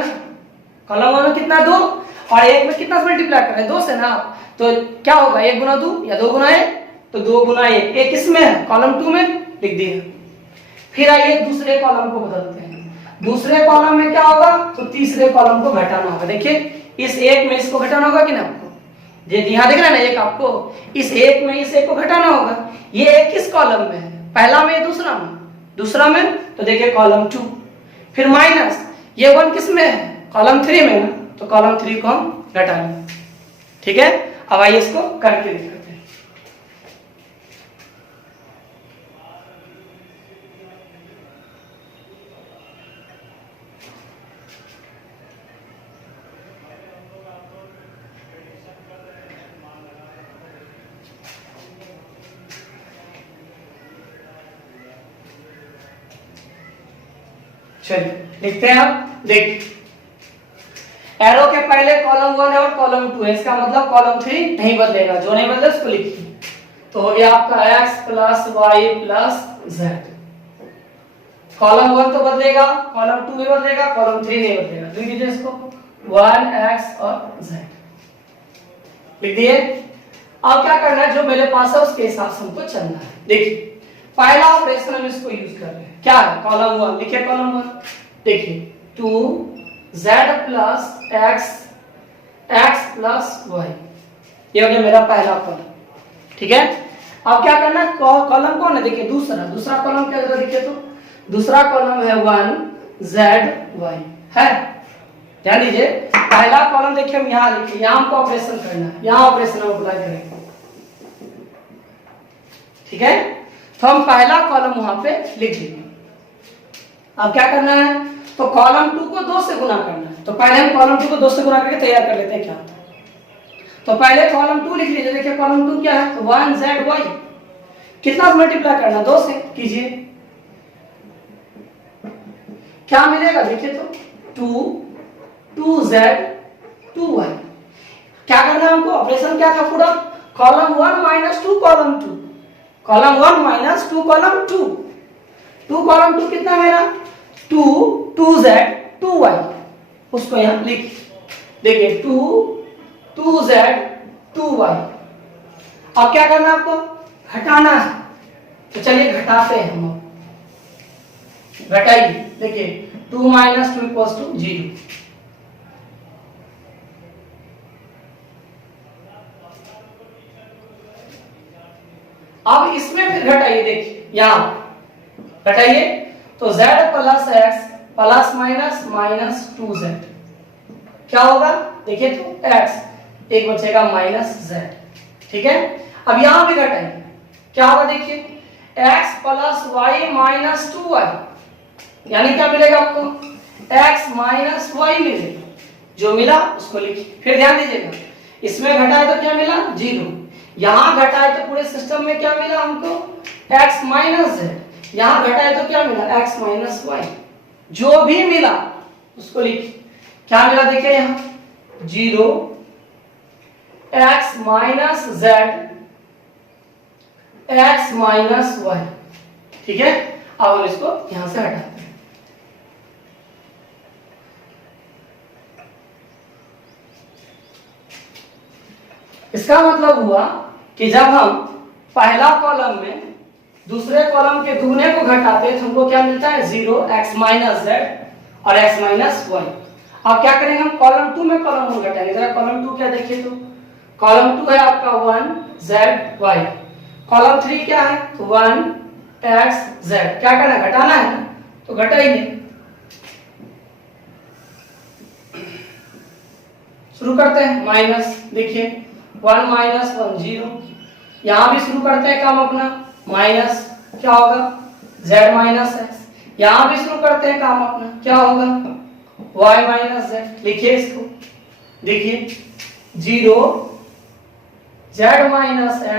कॉलम 1 में कितना 2, और 1 में कितना मल्टीप्लाई कर रहे हैं 2 से ना, तो क्या होगा 1 गुना 2 या 2 गुना 1, तो 2 गुना 1, 1 किसमें है कॉलम 2 में लिख दिया। फिर आइए दूसरे कॉलम को बदलते हैं, दूसरे कॉलम में क्या होगा, तो तीसरे कॉलम को घटाना होगा। देखिए इस 1 में इसको घटाना होगा कि ना आपको, यहाँ देख रहे हैं ना एक, आपको इस 1 में इस 1 को घटाना होगा। ये 1 किस कॉलम में है, पहला में दूसरा में, दूसरा में तो देखिए कॉलम 2, फिर माइनस ये 1 किस में है कॉलम 3 में ना, तो कॉलम 3 को हम घटा लेंगे, ठीक है। अब आइए इसको करके दिखाते हैं। चलिए लिखते हैं आप, देखिए एरो के पहले कॉलम 1 है और कॉलम 2 है, इसका मतलब कॉलम 3 नहीं बदलेगा, जो नहीं बदले उसको लिखिए। तो हो गया आपका x plus y plus z. Column 1 तो बदलेगा, कॉलम 2 भी बदलेगा, कॉलम 3 नहीं बदलेगा। लिख दीजिए इसको 1x और z लिख दिए। अब क्या करना है, जो मेरे पास है उसके हिसाब से हमको चलना है। देखिए पहला ऑपरेशन हम इसको यूज कर रहे हैं, क्या है कॉलम 1, लिखिए कॉलम 1, देखिए 2z plus x plus y, ये हो गया मेरा पहला कॉलम, ठीक है। अब क्या करना है, कॉलम कौन है, देखिए दूसरा कॉलम क्या है, देखिए तो दूसरा कॉलम है 1zy है। ध्यान दीजिए पहला कॉलम देखिए हम यहाँ लिखे, यहाँ हमको ऑपरेशन करना है, यहाँ ऑपरेशन हम अप्लाई करेंगे, ठीक है। तो हम पहला कॉलम वहां पे लिख लेंगे। अब क्या करना है, तो कॉलम 2 को 2 से गुना करना है, तो पहले हम कॉलम 2 को 2 से गुना करके तैयार कर लेते हैं क्या होता है। तो पहले कॉलम 2 लिख लीजिए, देखिए कॉलम 2 क्या है, तो 1zy, कितना मल्टीप्लाई करना, 2 से कीजिए, क्या मिलेगा देखिए तो 2z 2y। क्या करना है हमको, ऑपरेशन क्या था पूरा, column 1 minus 2 column 2, column 1 minus 2 column 2, 2 column 2 कितना मेरा 2z 2y, उसको यहां लिख देखिए 2z 2y। अब क्या करना है आपको, घटाना है। तो चलिए घटाते हैं हम, घटाइए। देखिए 2 - 2 = 0। अब इसमें फिर घटाइए, देखिए यहां घटाइए तो z + x ± -2z क्या होगा, देखिए तो x एक बचेगा -z। ठीक है, अब यहां भी घटाइए, क्या होगा देखिए x + y - 2y, यानी क्या मिलेगा आपको, x - y मिलेगा। जो मिला उसको लिखिए। फिर ध्यान दीजिएगा, इसमें घटाए तो क्या मिला 0, यहां घटाए तो पूरे सिस्टम में क्या मिला हमको x - z, यहां घटाए तो क्या मिला x - y। जो भी मिला उसको लिखिए। क्या मिला देखिए यहां 0 x - z x - y। ठीक है, अब हम इसको यहां से हटाते हैं। इसका मतलब हुआ कि जब हम पहला कॉलम में दूसरे कॉलम के दुगने को घटाते हैं तो हमको क्या मिलता है 0 x - z और x - y। अब क्या करेंगे हम कॉलम 2 में कॉलम 1 घटाएंगे। जरा कॉलम 2 क्या देखिए, तो कॉलम 2 है आपका 1 z y, कॉलम 3 क्या है तो 1 x z। क्या करना है, घटाना है ना, तो घटाइए। शुरू करते हैं माइनस, देखिए 1 - 1 0। यहां भी शुरू करते हैं काम अपना, माइनस क्या होगा z - x। यहां भी शुरू करते हैं काम अपना, क्या होगा y - z। लिखिए इसको, देखिए 0 z -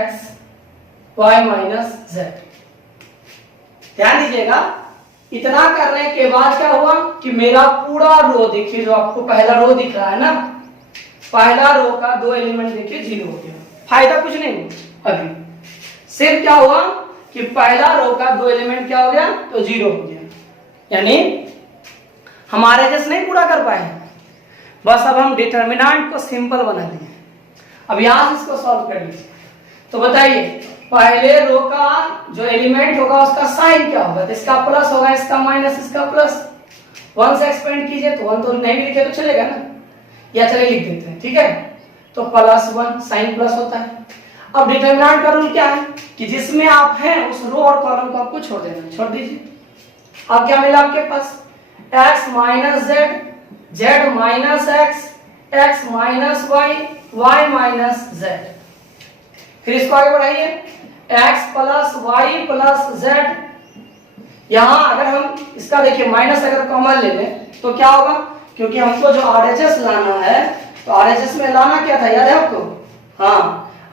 x y - z। ध्यान दीजिएगा, इतना करने के बाद क्या हुआ कि मेरा पूरा रो, देखिए जो आपको पहला रो दिख रहा है ना, पहला रो का 2 एलिमेंट देखिए 0 हो गया। फायदा कुछ नहीं हुआ, अभी सिर्फ क्या हुआ कि पहला रो का 2 एलिमेंट क्या हो गया तो 0 हो गया, यानी हमारे जैसे नहीं पूरा कर पाए। बस अब हम डिटर्मिनेंट को सिंपल बना दिए। अब यहां से इसको सॉल्व कर लीजिए। तो बताइए पहले रो का जो एलिमेंट होगा उसका साइन क्या होगा, तो इसका प्लस होगा, इसका माइनस, इसका प्लस। 1 से एक्सपेंड कीजिए तो 1 तो नहीं लिखे तो चलेगा ना, या चलिए लिख देते हैं। ठीक है, तो +1 साइन प्लस होता है। अब डिटरमिनेंट का रूल क्या है कि जिसमें आप हैं उस रो और कॉलम को आपको छोड़ देना, छोड़ दीजिए। अब क्या मिला आपके पास x - z z - x x - y y - z। फिर इसको आगे बढ़ाइए, x + y + z। यहां अगर हम इसका देखिए माइनस अगर कॉमन ले लें तो क्या होगा, क्योंकि हमको जो RHS लाना है तो RHS में लाना क्या था याद है आपको, हाँ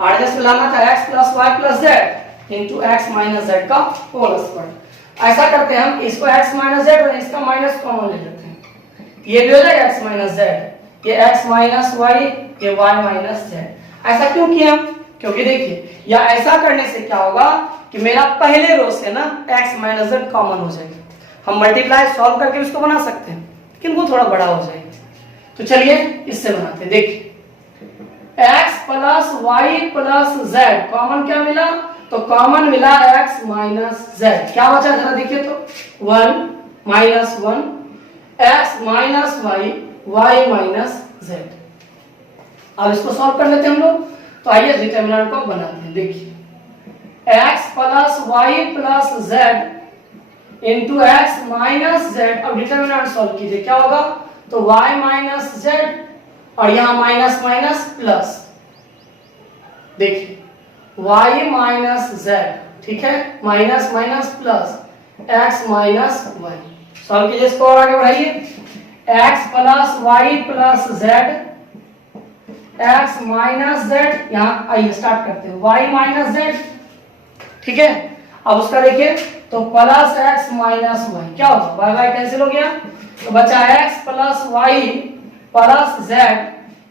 RHS में लाना था x + y + z × x - z का होल स्क्वायर। ऐसा करते हैं हम, इसको x - z और इसका माइनस कॉमन ले लेते हैं, ये भी हो जाएगा x - z, ये x - y, ये y - z। ऐसा क्यों किया, क्योंकि देखिए या ऐसा करने से क्या होगा कि मेरा पहले रो से ना x - z कॉमन हो जाएगा। हम मल्टीप्लाई सॉल्व करके इसको बना सकते हैं, लेकिन वो थोड़ा बड़ा हो जाएगा। तो चलिए इससे बनाते हैं। देखिए x + y + z कॉमन क्या मिला, तो कॉमन मिला x - z। क्या बचा जरा देखिए तो 1 - 1 x - y y - z। अब इसको सॉल्व कर लेते हैं हम लोग। तो आइए डिटरमिनेंट को बनाते हैं। देखिए x + y + z × x - z। अब डिटरमिनेंट सॉल्व कीजिए, क्या होगा तो y - z और यहां माइनस माइनस प्लस। देखिए y - z, ठीक है, minus minus plus x - y। Solve कीजिए इसको और आगे बढ़ाइए, x + y + z x - z। यहां आइए स्टार्ट करते हैं, y - z। ठीक है, अब उसका देखिए तो +x - y क्या होगा, y y कैंसिल हो गया तो बचा x + y + z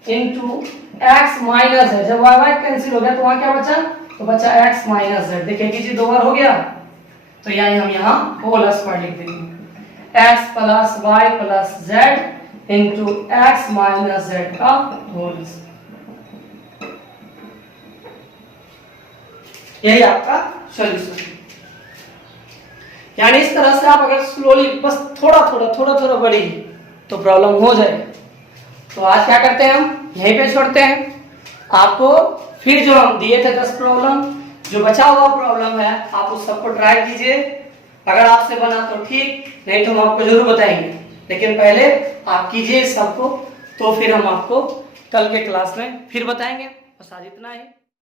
× x - z। जब y y कैंसिल हो गया तो वहां क्या बचा, तो बचा x - z। देखिए कीजिए 2 बार हो गया, तो यानी हम यहां होल स्क्वायर लिख देंगे, x + y + z into x minus Z का होल स्क्वायर। यही आपका सॉल्यूशन। यानी इस तरह से आप अगर स्लोली बस थोड़ा थोड़ा बढ़ी तो प्रॉब्लम हो जाए। तो आज क्या करते हैं, हम यहीं पे छोड़ते हैं। आपको फिर जो हम दिए थे 10 प्रॉब्लम, जो बचा हुआ प्रॉब्लम है आप उस सबको ट्राई कीजिए। अगर आपसे बना तो ठीक, नहीं तो हम आपको जरूर बताएंगे, लेकिन पहले आप कीजिए सबको, तो फिर हम आपको कल के क्लास में फिर बताएंगे। बस आज इतना ही।